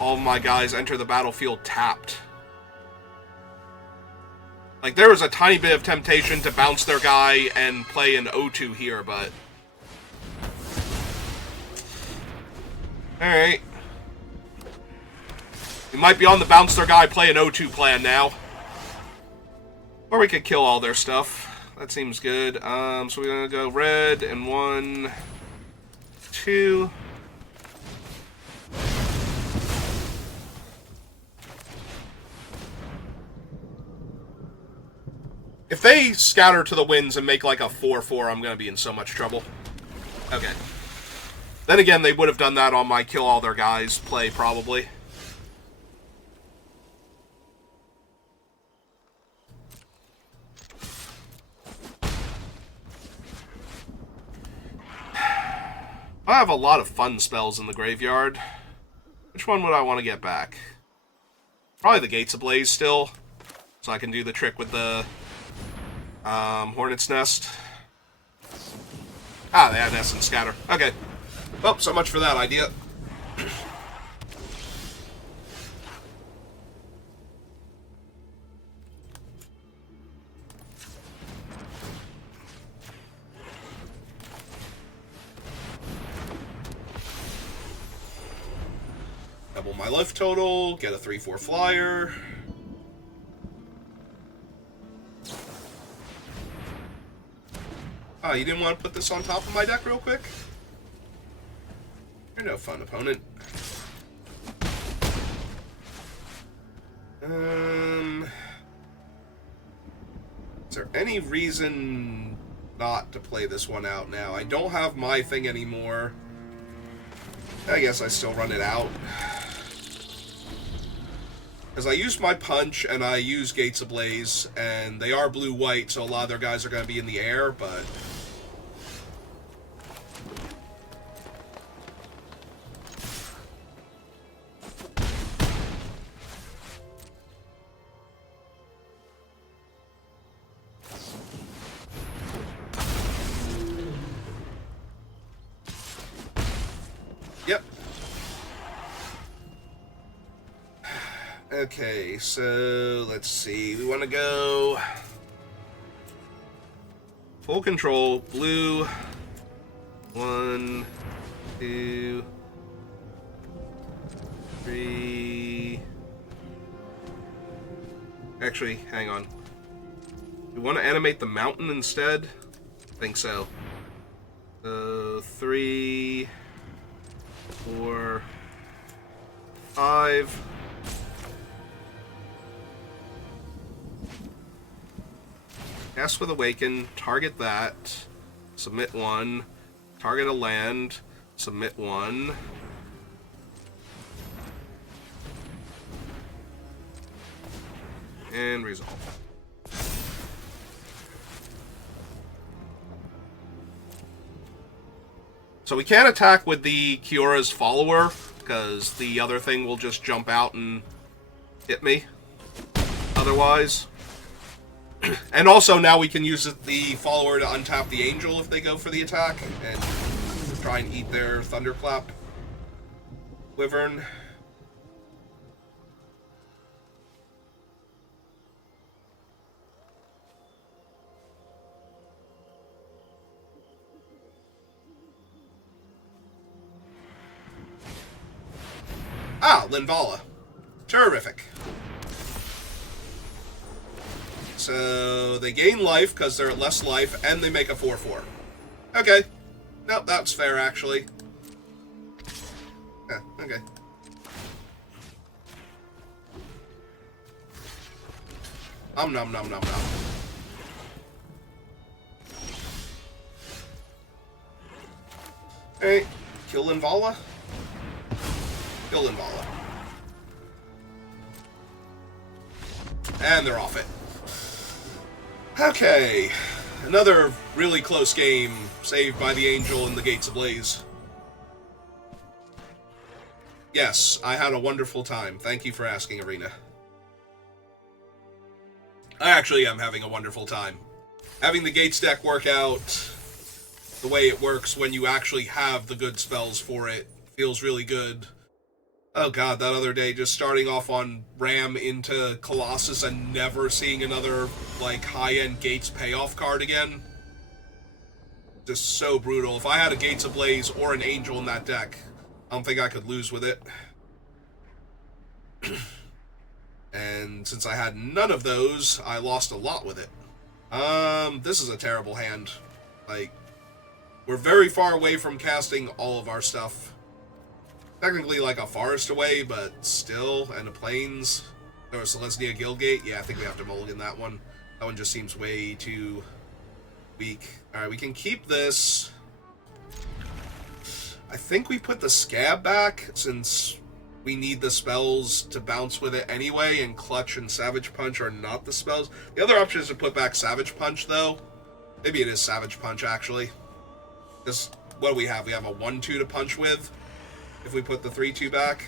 all of my guys enter the battlefield tapped. Like, there was a tiny bit of temptation to bounce their guy and play an O2 here, but... Alright. We might be on the bounce their guy, play an O2 plan now. Or we could kill all their stuff. That seems good. So we're gonna go red and 1, 2... If they scatter to the winds and make like a 4-4, I'm going to be in so much trouble. Okay. Then again, they would have done that on my kill all their guys play, probably. I have a lot of fun spells in the graveyard. Which one would I want to get back? Probably the Gates Ablaze still. So I can do the trick with the... Hornet's Nest. Ah, they had Essence Scatter. Okay. Well, so much for that idea. Double my life total, get a 3-4 flyer. Oh, you didn't want to put this on top of my deck real quick? You're no fun, opponent. Is there any reason not to play this one out now? I don't have my thing anymore. I guess I still run it out. Because I used my punch and I use Gates Ablaze, and they are blue-white, so a lot of their guys are going to be in the air, but... Yep. Okay, so let's see. We want to go Full control. Blue. 1, 2, 3. Actually, hang on. We want to animate the mountain instead? I think so. 3, 4, 5. Cast with Awaken, target that, submit 1, target a land, submit 1. And resolve. So we can't attack with the Kiora's follower, because the other thing will just jump out and hit me. Otherwise. And also now we can use the follower to untap the angel if they go for the attack, and try and eat their Thunderclap Wyvern. Ah, Linvala. Terrific. So they gain life because they're at less life, and they make a 4/4. Okay. Nope, that's fair, actually. Yeah, okay. Nom nom nom nom nom. Alright, kill Linvala. Kill Linvala. And they're off it. Okay. Another really close game, saved by the Angel and the Gates Ablaze. Yes, I had a wonderful time. Thank you for asking, Arena. I actually am having a wonderful time. Having the Gates deck work out the way it works when you actually have the good spells for it feels really good. Oh god, that other day, just starting off on Ram into Colossus and never seeing another, like, high-end Gates payoff card again. Just so brutal. If I had a Gates Ablaze or an Angel in that deck, I don't think I could lose with it. And since I had none of those, I lost a lot with it. This is a terrible hand. Like, we're very far away from casting all of our stuff. Technically like a forest away, but still, and a plains. Or Celestia Guildgate. Yeah, I think we have to mulligan that one. That one just seems way too weak. Alright, we can keep this. I think we put the Scab back, since we need the spells to bounce with it anyway, and Clutch and Savage Punch are not the spells. The other option is to put back Savage Punch, though. Maybe it is Savage Punch, actually. Because, what do we have? We have a 1-2 to punch with. If we put the 3-2 back.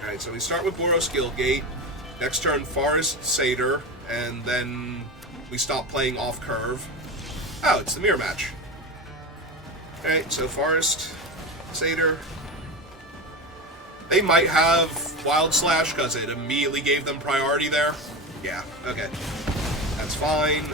Alright, so we start with Boros Guildgate. Next turn, Forest Satyr. And then we stop playing off curve. Oh, it's the mirror match. Alright, so Forest Satyr. They might have Wild Slash because it immediately gave them priority there. Yeah, okay. That's fine.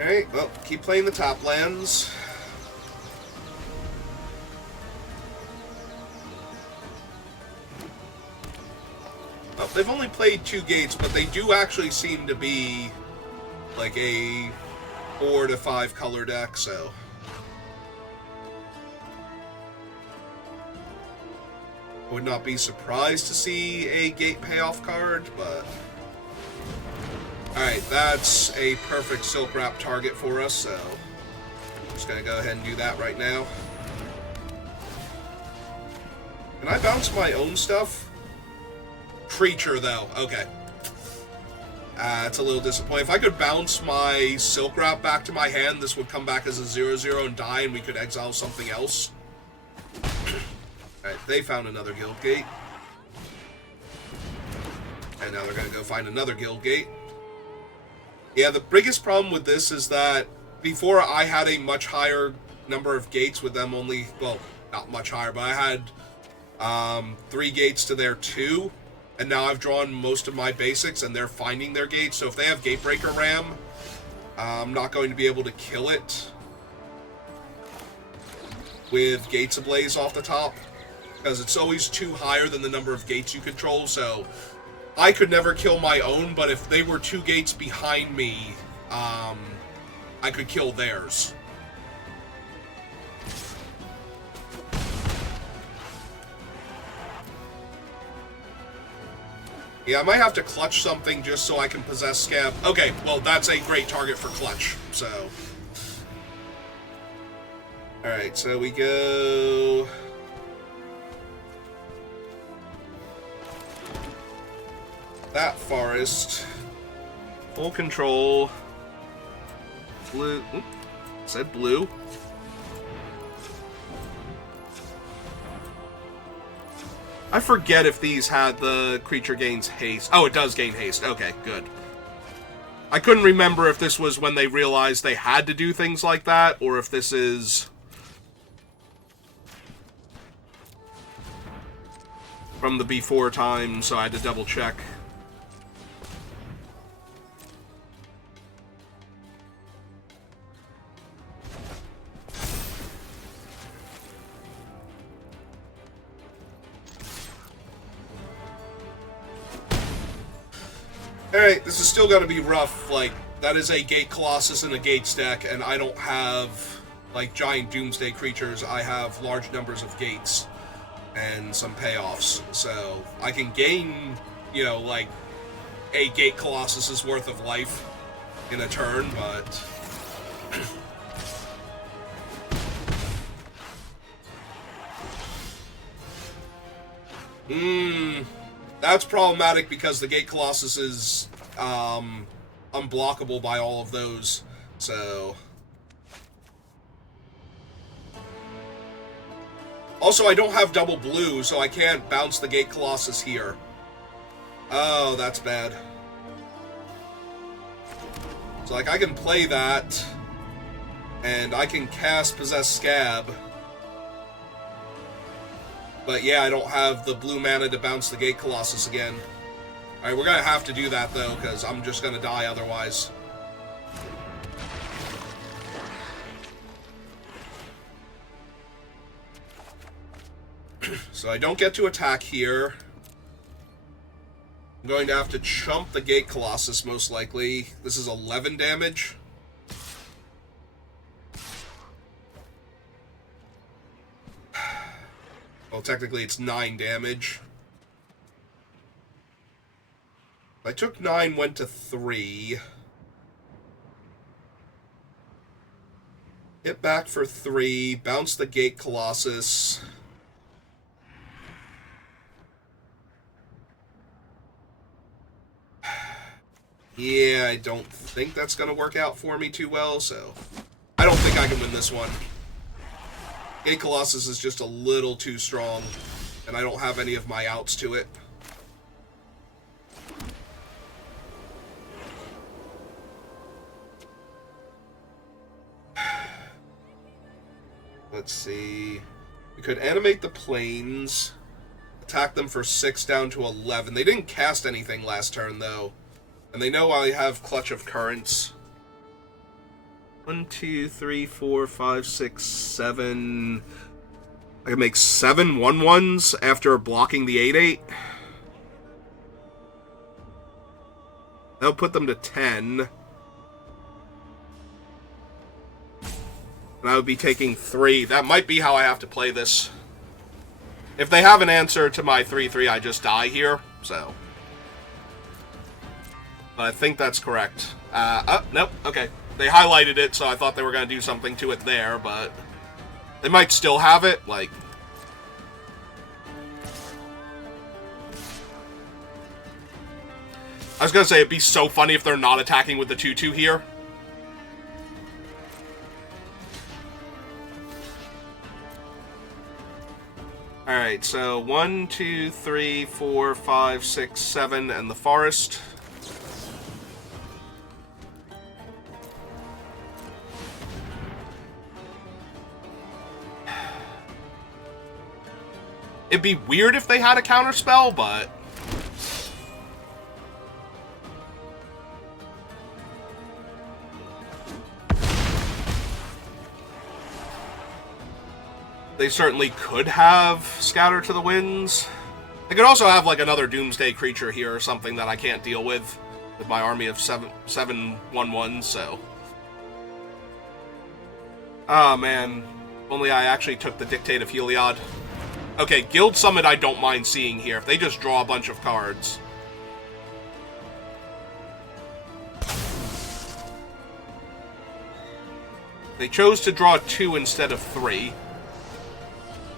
Alright, well, keep playing the top lands. Well, they've only played 2 gates, but they do actually seem to be like a 4 to 5 color deck, so. I would not be surprised to see a gate payoff card, but. Alright, that's a perfect Silk Wrap target for us, so I'm just going to go ahead and do that right now. Can I bounce my own stuff? Creature, though. Okay. It's a little disappointing. If I could bounce my Silk Wrap back to my hand, this would come back as a 0/0 and die, and we could exile something else. Alright, they found another guild gate. And now they're going to go find another guild gate. Yeah, the biggest problem with this is that before I had a much higher number of gates with them only, well, not much higher, but I had 3 gates to their 2. And now I've drawn most of my basics, and they're finding their gates. So if they have Gatebreaker Ram, I'm not going to be able to kill it with Gates Ablaze off the top, because it's always 2 higher than the number of gates you control. So I could never kill my own, but if they were 2 gates behind me, I could kill theirs. Yeah, I might have to clutch something just so I can possess Scab. Okay, well, that's a great target for clutch, so... Alright, so we go... That forest. Full control. Blue. Oop, said blue. I forget if these had the creature gains haste. Oh, it does gain haste. Okay, good. I couldn't remember if this was when they realized they had to do things like that, or if this is from the before time, so I had to double check. Alright, this is still going to be rough. Like, that is a Gate Colossus and a Gates deck, and I don't have, like, giant Doomsday creatures. I have large numbers of Gates and some payoffs. So, I can gain, you know, like, a Gate Colossus's worth of life in a turn, but... That's problematic because the Gate Colossus is unblockable by all of those, so... Also, I don't have double blue, so I can't bounce the Gate Colossus here. Oh, that's bad. So, like, I can play that, and I can cast Possess Scab. But yeah, I don't have the blue mana to bounce the Gate Colossus again. Alright, we're gonna have to do that, though, because I'm just gonna die otherwise. So I don't get to attack here. I'm going to have to chump the Gate Colossus, most likely. This is 11 damage. Well, technically it's 9 damage. I took 9, went to 3. Hit back for 3, bounce the Gate Colossus. Yeah, I don't think that's going to work out for me too well, so... I don't think I can win this one. Gate Colossus is just a little too strong, and I don't have any of my outs to it. Let's see. We could animate the planes, attack them for 6 down to 11. They didn't cast anything last turn, though. And they know I have Clutch of Currents. 1, 2, 3, 4, 5, 6, 7. I can make 7 1/1s after blocking the 8/8. That'll put them to 10. And I would be taking 3. That might be how I have to play this. If they have an answer to my 3/3, I just die here, so. But I think that's correct. Nope, okay. They highlighted it, so I thought they were going to do something to it there, but they might still have it, like... I was gonna say, it'd be so funny if they're not attacking with the 2/2 here. Alright, so 1, 2, 3, 4, 5, 6, 7, and the forest. It'd be weird if they had a counterspell, but... they certainly could have Scatter to the Winds. They could also have, like, another Doomsday creature here or something that I can't deal with my army of 7/1/1s, so... oh, man. Only I actually took the Dictate of Heliod. Okay, Guild Summit I don't mind seeing here, if they just draw a bunch of cards. They chose to draw 2 instead of 3.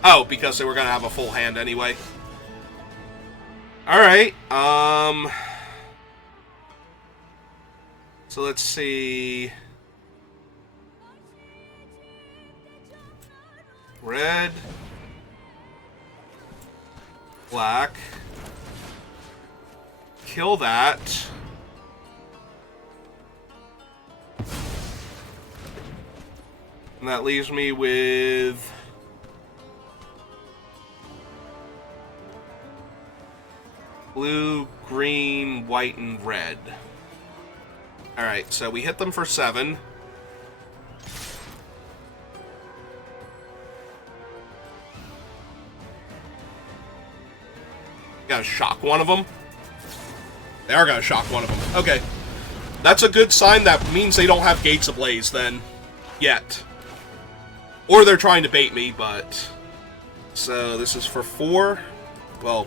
Oh, because they were going to have a full hand anyway. Alright, so let's see... red... black. Kill that. And that leaves me with... blue, green, white, and red. Alright, so we hit them for 7. Gotta shock one of them. They are gonna shock one of them. Okay. That's a good sign. That means they don't have Gates Ablaze, then. Yet. Or they're trying to bait me, but... so, this is for 4. Well...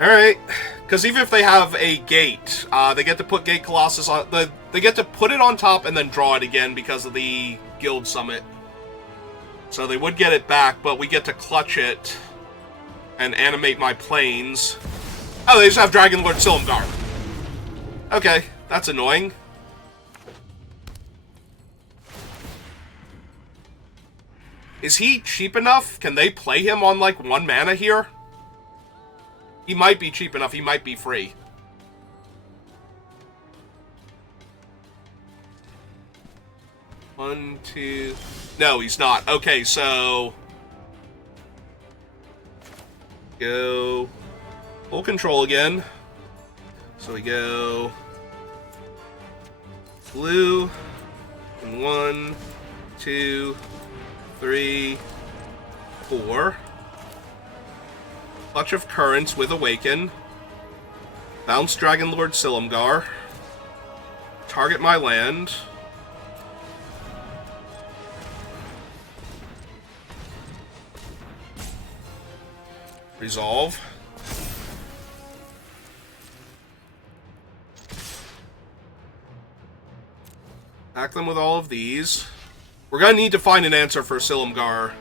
alright. Because even if they have a gate, they get to put Gate Colossus on... they get to put it on top and then draw it again because of the Guild Summit. So they would get it back, but we get to clutch it and animate my planes. Oh, they just have Dragon Lord Silumgar. Okay, that's annoying. Is he cheap enough? Can they play him on, like, 1 mana here? He might be cheap enough. He might be free. One, two... no, he's not. Okay, so... go... full control again. So we go... blue... and 1, 2, 3, 4... Clutch of Currents with Awaken. Bounce Dragon Lord Silumgar. Target my land. Resolve. Attack them with all of these. We're gonna need to find an answer for Silumgar.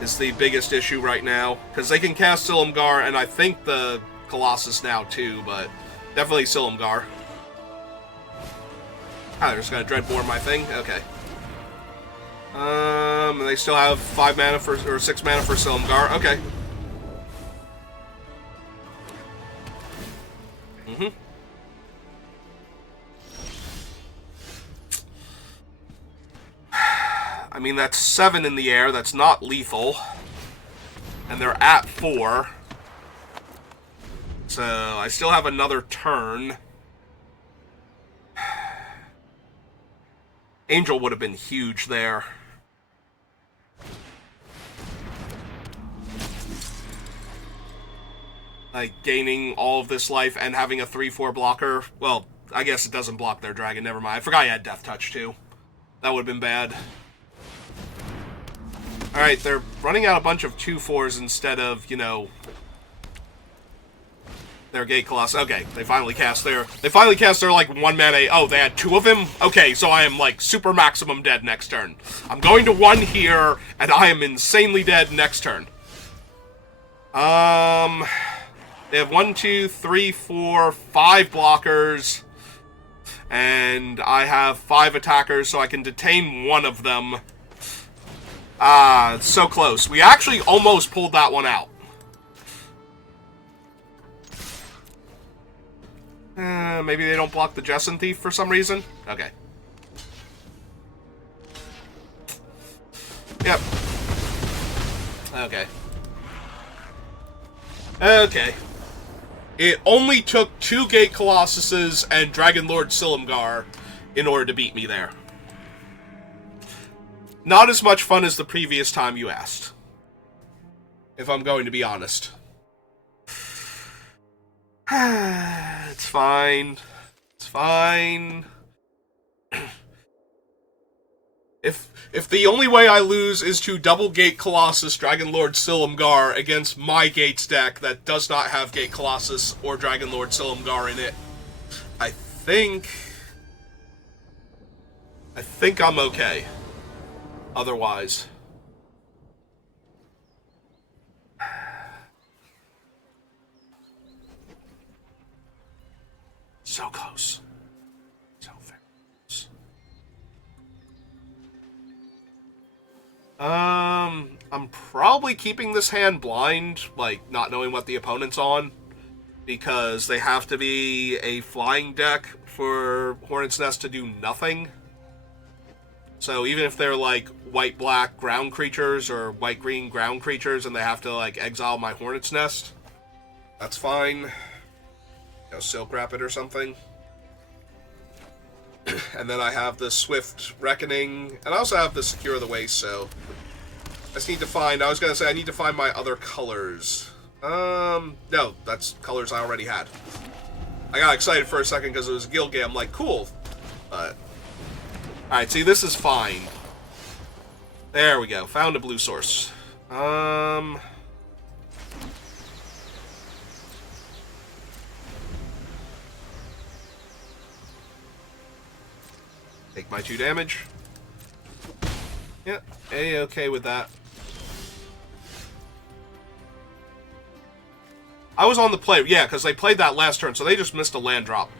Is the biggest issue right now. Because they can cast Silumgar, and I think the Colossus now too, but definitely Silumgar. Ah, they're just gonna Dreadbore my thing? Okay. And they still have 5 mana for, or 6 mana for Silumgar. Okay. I mean, that's 7 in the air. That's not lethal. And they're at 4. So, I still have another turn. Angel would have been huge there. Like, gaining all of this life and having a 3/4 blocker. Well, I guess it doesn't block their dragon. Never mind. I forgot you had Death Touch, too. That would have been bad. Alright, they're running out a bunch of 2/4s instead of, you know... Their Gate Colossus. Okay, they finally cast their like 1 mana. Oh, they had 2 of them? Okay, so I am like super maximum dead next turn. I'm going to 1 here, and I am insanely dead next turn. They have 1, 2, 3, 4, 5 blockers. And I have 5 attackers, so I can detain 1 of them. It's so close. We actually almost pulled that one out. Maybe they don't block the Jessamine Thief for some reason? Okay. Yep. Okay. Okay. It only took 2 Gate Colossuses and Dragon Lord Silumgar in order to beat me there. Not as much fun as the previous time you asked. If I'm going to be honest. It's fine. It's fine. If the only way I lose is to double Gate Colossus Dragon Lord Silumgar against my Gates deck that does not have Gate Colossus or Dragon Lord Silumgar in it, I think I'm okay. Otherwise. So close. So very close. I'm probably keeping this hand blind, like, not knowing what the opponent's on, because they have to be a flying deck for Hornet's Nest to do nothing. So even if they're, like, white-black ground creatures or white-green ground creatures and they have to, like, exile my Hornet's Nest, that's fine. You know, Silk Rapid or something. And then I have the Swift Reckoning, and I also have the Secure the Waste, so I just need to find, I was going to say, I need to find my other colors. No, that's colors I already had. I got excited for a second because it was a guild game. I'm like, cool. But, alright, see, this is fine. There we go. Found a blue source. Take my 2 damage. Yeah, A-okay with that. I was on the play, yeah, because they played that last turn, so they just missed a land drop.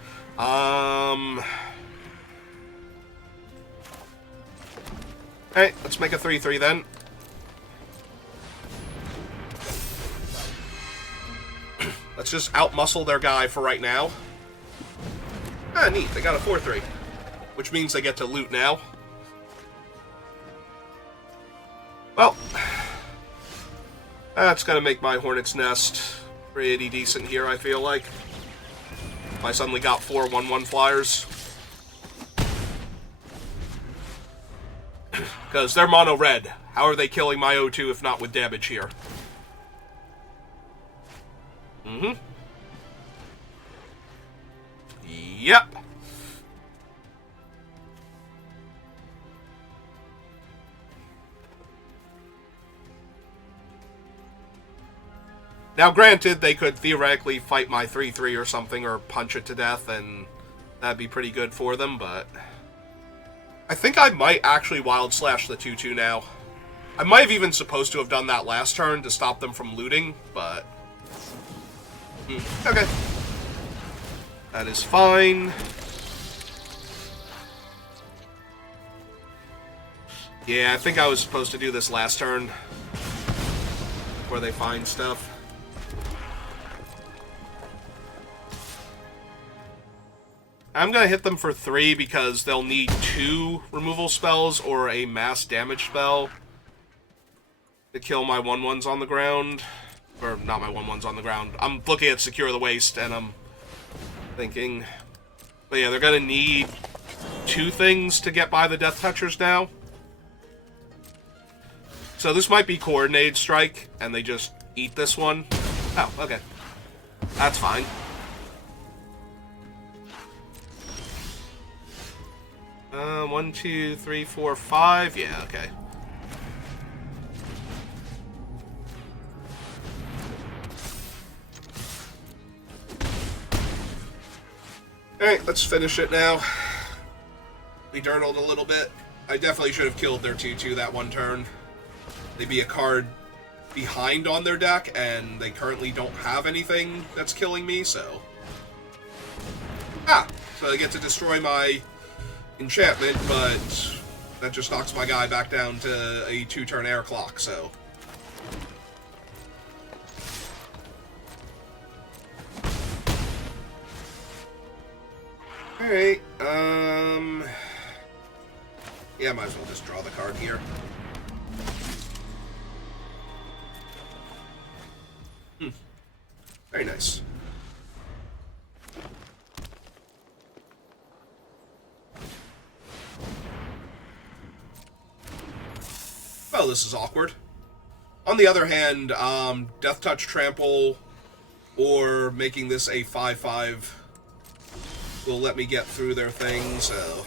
Hey, let's make a 3-3 then. Let's just outmuscle their guy for right now. Ah, neat, they got a 4-3. Which means they get to loot now. Well, that's gonna make my Hornet's Nest pretty decent here, I feel like. I suddenly got 4 1/1 flyers. Because they're mono red. How are they killing my O2 if not with damage here? Mm-hmm. Yep. Now, granted, they could theoretically fight my 3-3 or something, or punch it to death, and that'd be pretty good for them, but I think I might actually Wild Slash the 2-2 now. I might have even supposed to have done that last turn to stop them from looting, but okay. That is fine. Yeah, I think I was supposed to do this last turn before they find stuff. I'm going to hit them for 3 because they'll need 2 removal spells or a mass damage spell to kill my 1/1s on the ground. Or, not my 1/1s on the ground. I'm looking at Secure the Waste, and I'm thinking... But yeah, they're going to need 2 things to get by the Death Touchers now. So this might be Coordinated Strike, and they just eat this one. Oh, okay. That's fine. One, 2, 3, 4, 5. Yeah, okay. Alright, let's finish it now. We dirtled a little bit. I definitely should have killed their 2-2 that one turn. They'd be a card behind on their deck, and they currently don't have anything that's killing me, so... So they get to destroy my enchantment, but that just knocks my guy back down to a 2-turn air clock, so... Alright, yeah, might as well just draw the card here. Very nice. Well, this is awkward. On the other hand, Death Touch Trample or making this a 5/5 will let me get through their thing, so...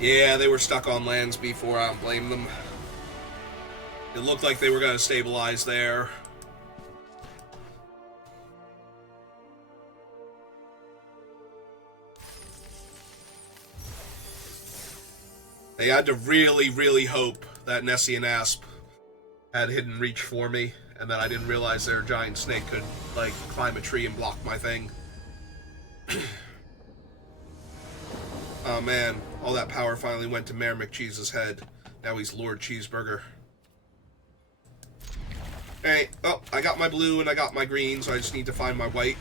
Yeah, they were stuck on lands before, I don't blame them. It looked like they were going to stabilize there. They had to really, really hope that Nessie and Asp had hidden reach for me, and that I didn't realize their giant snake could, like, climb a tree and block my thing. Oh man, all that power finally went to Mayor McCheese's head. Now he's Lord Cheeseburger. Alright, oh, I got my blue and I got my green, so I just need to find my white.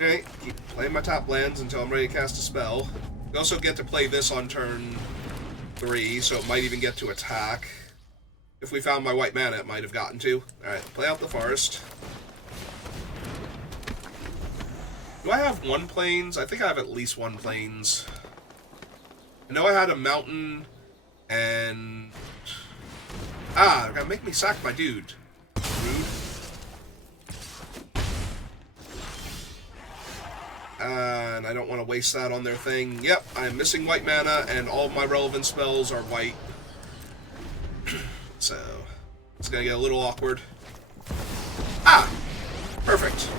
Alright, keep playing my top lands until I'm ready to cast a spell. We also get to play this on turn 3, so it might even get to attack. If we found my white mana, it might have gotten to. Alright, play out the forest. Do I have one plains? I think I have at least one plains. I know I had a mountain and... they're gonna make me sack my dude. Rude. And I don't want to waste that on their thing. Yep, I'm missing white mana and all of my relevant spells are white. So, it's gonna get a little awkward. Perfect.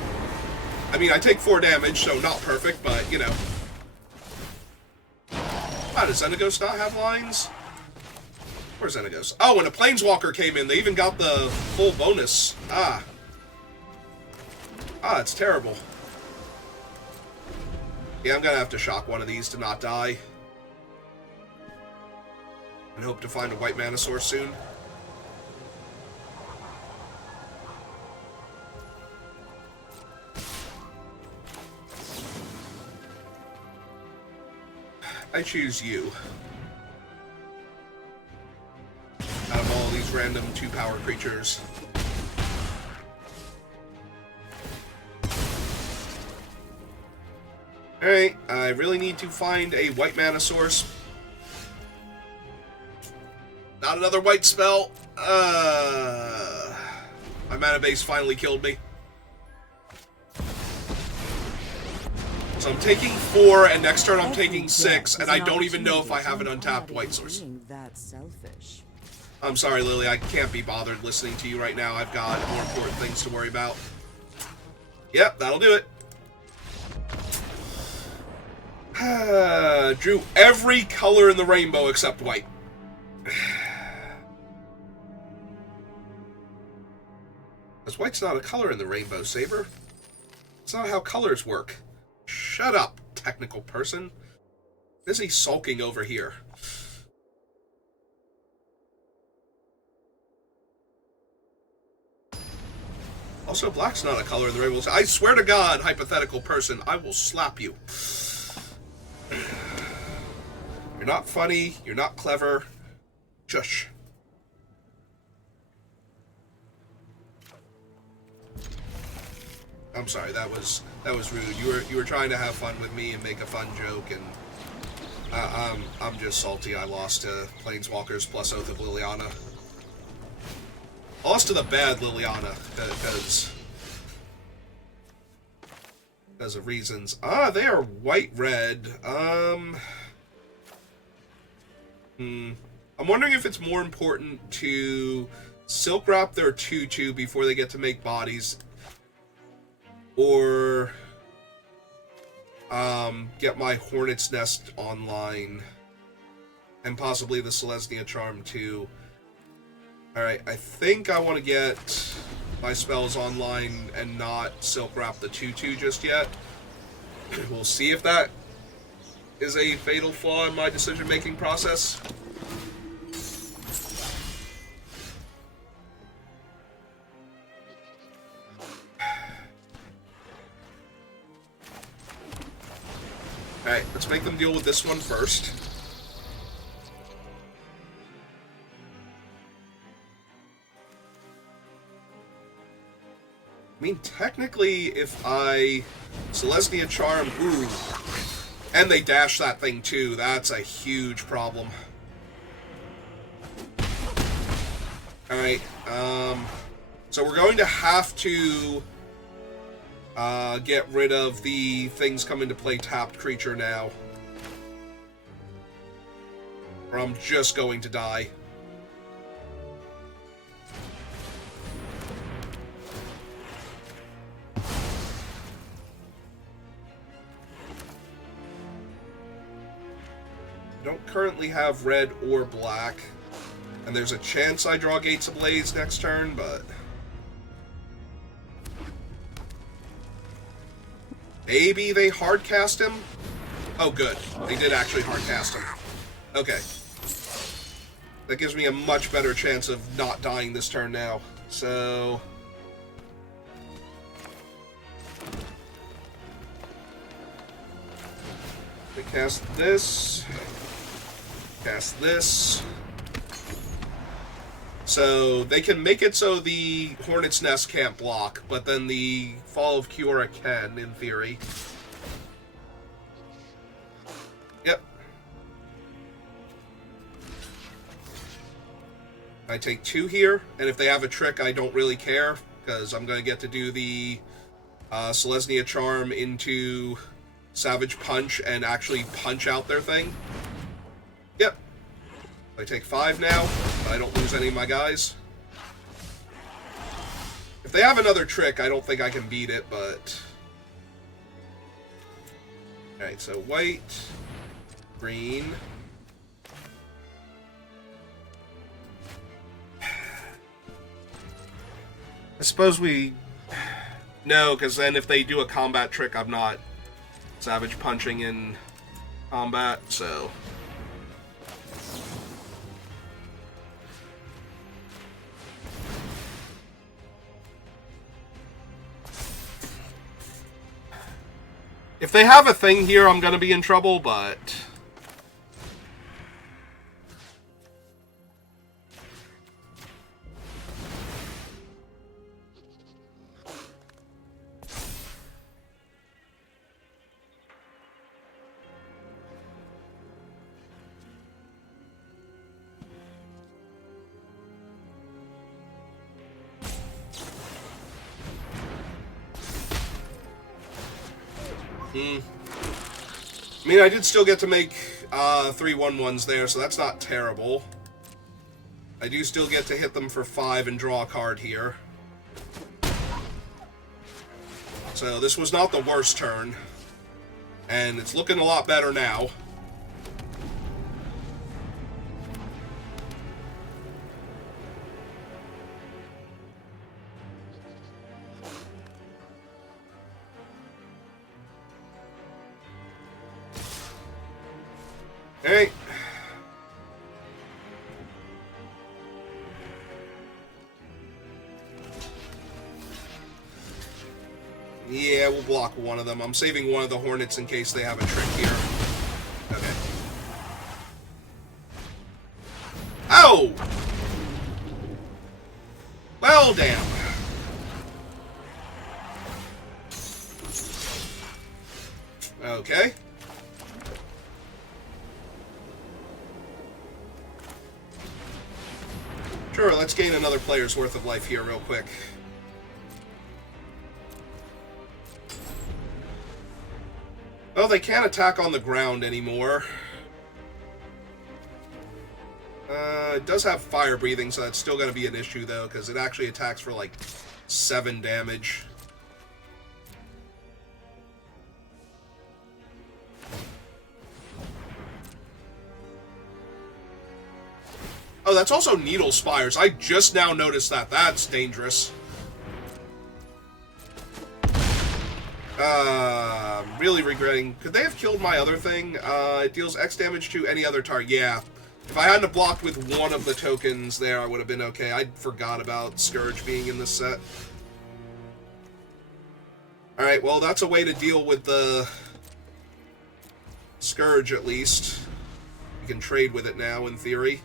I mean, I take 4 damage, so not perfect, but, you know. Does Xenagos not have lines? Where's Xenagos? Oh, when a Planeswalker came in, they even got the full bonus. It's terrible. Yeah, I'm gonna have to shock one of these to not die. And hope to find a white mana source soon. I choose you. Out of all these random 2-power creatures. Alright, I really need to find a white mana source. Not another white spell. My mana base finally killed me. So I'm taking 4, and next turn I'm taking 6, and I don't even know if I have an untapped white source. I'm sorry, Lily, I can't be bothered listening to you right now. I've got more important things to worry about. Yep, that'll do it. Drew every color in the rainbow except white. Because white's not a color in the rainbow, Saber. It's not how colors work. Shut up, technical person. Busy sulking over here. Also, black's not a color in the rainbow. I swear to God, hypothetical person, I will slap you. You're not funny. You're not clever. Shush. I'm sorry. That was rude. You were trying to have fun with me and make a fun joke, and I'm just salty. I lost to Planeswalkers plus Oath of Liliana. lost to the bad Liliana, because of reasons. Ah, they are white-red. I'm wondering if it's more important to silk wrap their 2/2 before they get to make bodies, or get my Hornet's Nest online, and possibly the Selesnya Charm too. Alright, I think I want to get my spells online and not silk wrap the 2/2 just yet. We'll see if that is a fatal flaw in my decision-making process. Alright, let's make them deal with this one first. I mean, technically, if I Selesnya Charm, ooh, and they dash that thing too, that's a huge problem. Alright, so we're going to have to get rid of the things come into play tapped creature now, or I'm just going to die. Don't currently have red or black, and there's a chance I draw Gates Ablaze next turn, but maybe they hardcast him? Oh good, they did actually hardcast him. Okay. That gives me a much better chance of not dying this turn now. So they cast this. Cast this. So they can make it so the Hornet's Nest can't block, but then the Fall of Kiora can, in theory. Yep. I take 2 here, and if they have a trick, I don't really care, because I'm going to get to do the Selesnya Charm into Savage Punch and actually punch out their thing. Yep. I take 5 now, but I don't lose any of my guys. If they have another trick, I don't think I can beat it, but... Alright, so white, green... I suppose we... No, because then if they do a combat trick, I'm not Savage Punching in combat, so... If they have a thing here, I'm gonna be in trouble, but... I mean, I did still get to make 3 1/1s there, so that's not terrible. I do still get to hit them for 5 and draw a card here. So this was not the worst turn. And it's looking a lot better now. Hey. Yeah, we'll block one of them. I'm saving one of the Hornets in case they have a trick here. Okay. Oh! Well, damn. Okay. Sure, let's gain another player's worth of life here real quick. Oh, they can't attack on the ground anymore. It does have fire breathing, so that's still going to be an issue, though, because it actually attacks for, like, 7 damage. Oh, that's also Needle Spires. I just now noticed that. That's dangerous. Really regretting. Could they have killed my other thing? It deals X damage to any other target. Yeah. If I hadn't blocked with one of the tokens there, I would have been okay. I forgot about Scourge being in this set. Alright, well, that's a way to deal with the Scourge, at least. You can trade with it now, in theory.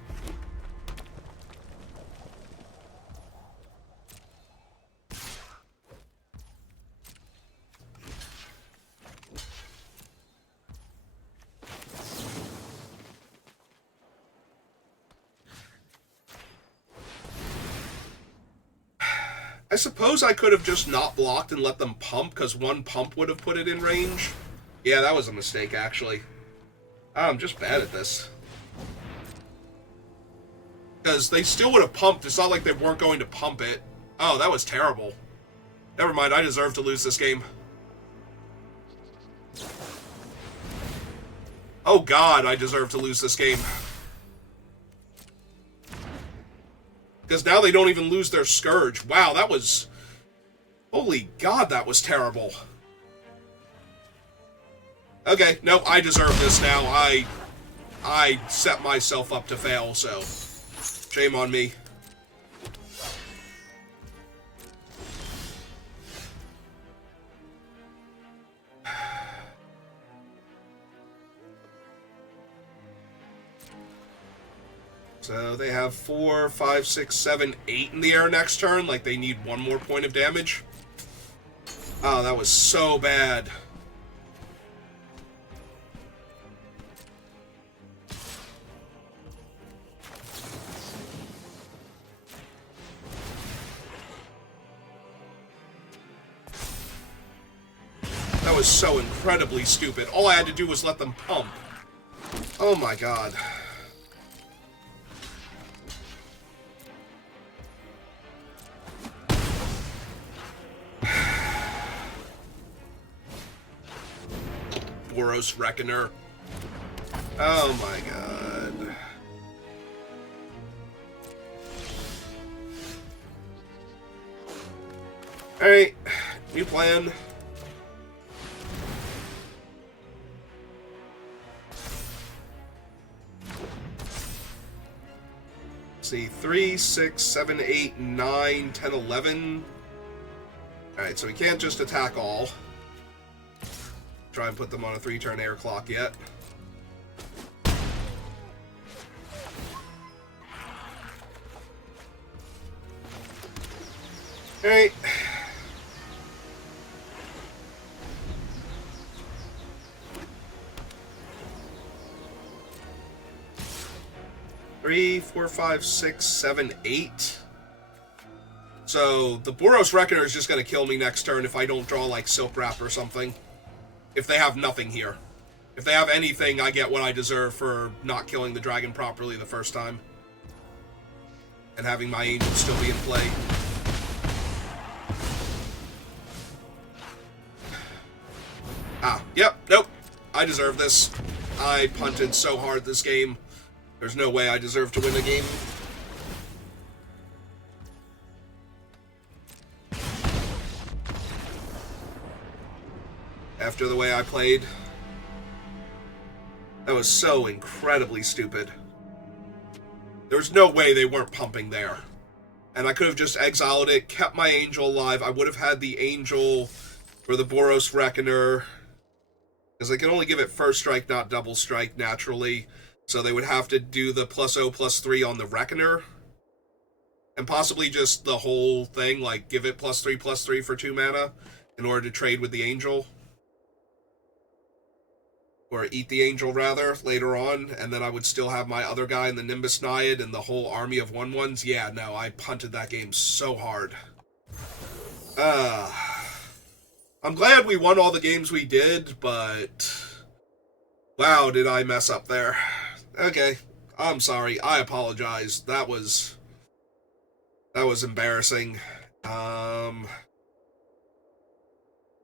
I suppose I could have just not blocked and let them pump, because one pump would have put it in range. Yeah, that was a mistake, actually. I'm just bad at this. Because they still would have pumped. It's not like they weren't going to pump it. Oh, that was terrible. Never mind, I deserve to lose this game. Oh god, I deserve to lose this game. Because now they don't even lose their Scourge. Wow, that was... Holy god, that was terrible. Okay, no, I deserve this now. I set myself up to fail, so... Shame on me. So they have 4, 5, 6, 7, 8 in the air next turn. Like, they need one more point of damage. Oh, that was so bad. That was so incredibly stupid. All I had to do was let them pump. Oh my god. Boros Reckoner. Oh my god. Alright, new plan. Let's see, 3, 6, 7, 8, 9, 10, 11. Alright, so we can't just attack all. Try and put them on a 3-turn air clock yet. Alright. Three, 4, 5, 6, 7, 8. So the Boros Reckoner is just going to kill me next turn if I don't draw like Silk Wrap or something. If they have nothing here. If they have anything, I get what I deserve for not killing the dragon properly the first time. And having my angel still be in play. Ah, yep, nope. I deserve this. I punted so hard this game. There's no way I deserve to win the game. After the way I played. That was so incredibly stupid. There's no way they weren't pumping there. And I could have just exiled it, kept my angel alive. I would have had the angel for the Boros Reckoner. Because I can only give it first strike, not double strike, naturally. So they would have to do the +0/+3 on the Reckoner. And possibly just the whole thing, like give it +3/+3 for 2 mana in order to trade with the angel. or Eat the Angel rather, later on, and then I would still have my other guy in the Nimbus Naiad and the whole army of 1/1s. Yeah, no, I punted that game so hard. I'm glad we won all the games we did, but wow, did I mess up there. Okay, I'm sorry. I apologize. That was embarrassing.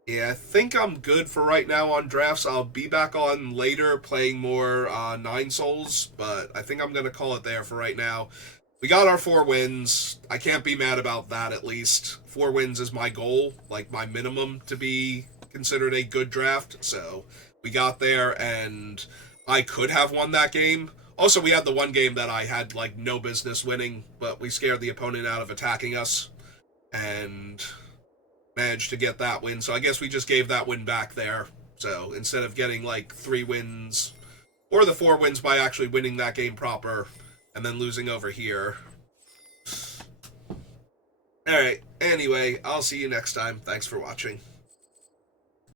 Yeah, I think I'm good for right now on drafts. I'll be back on later playing more Nine Souls, but I think I'm going to call it there for right now. We got our 4 wins. I can't be mad about that, at least. 4 wins is my goal, like my minimum to be considered a good draft. So we got there, and I could have won that game. Also, we had the one game that I had like no business winning, but we scared the opponent out of attacking us, and managed to get that win. So I guess we just gave that win back there. So instead of getting like 3 wins, or the 4 wins by actually winning that game proper, and then losing over here. Alright, anyway, I'll see you next time. Thanks for watching.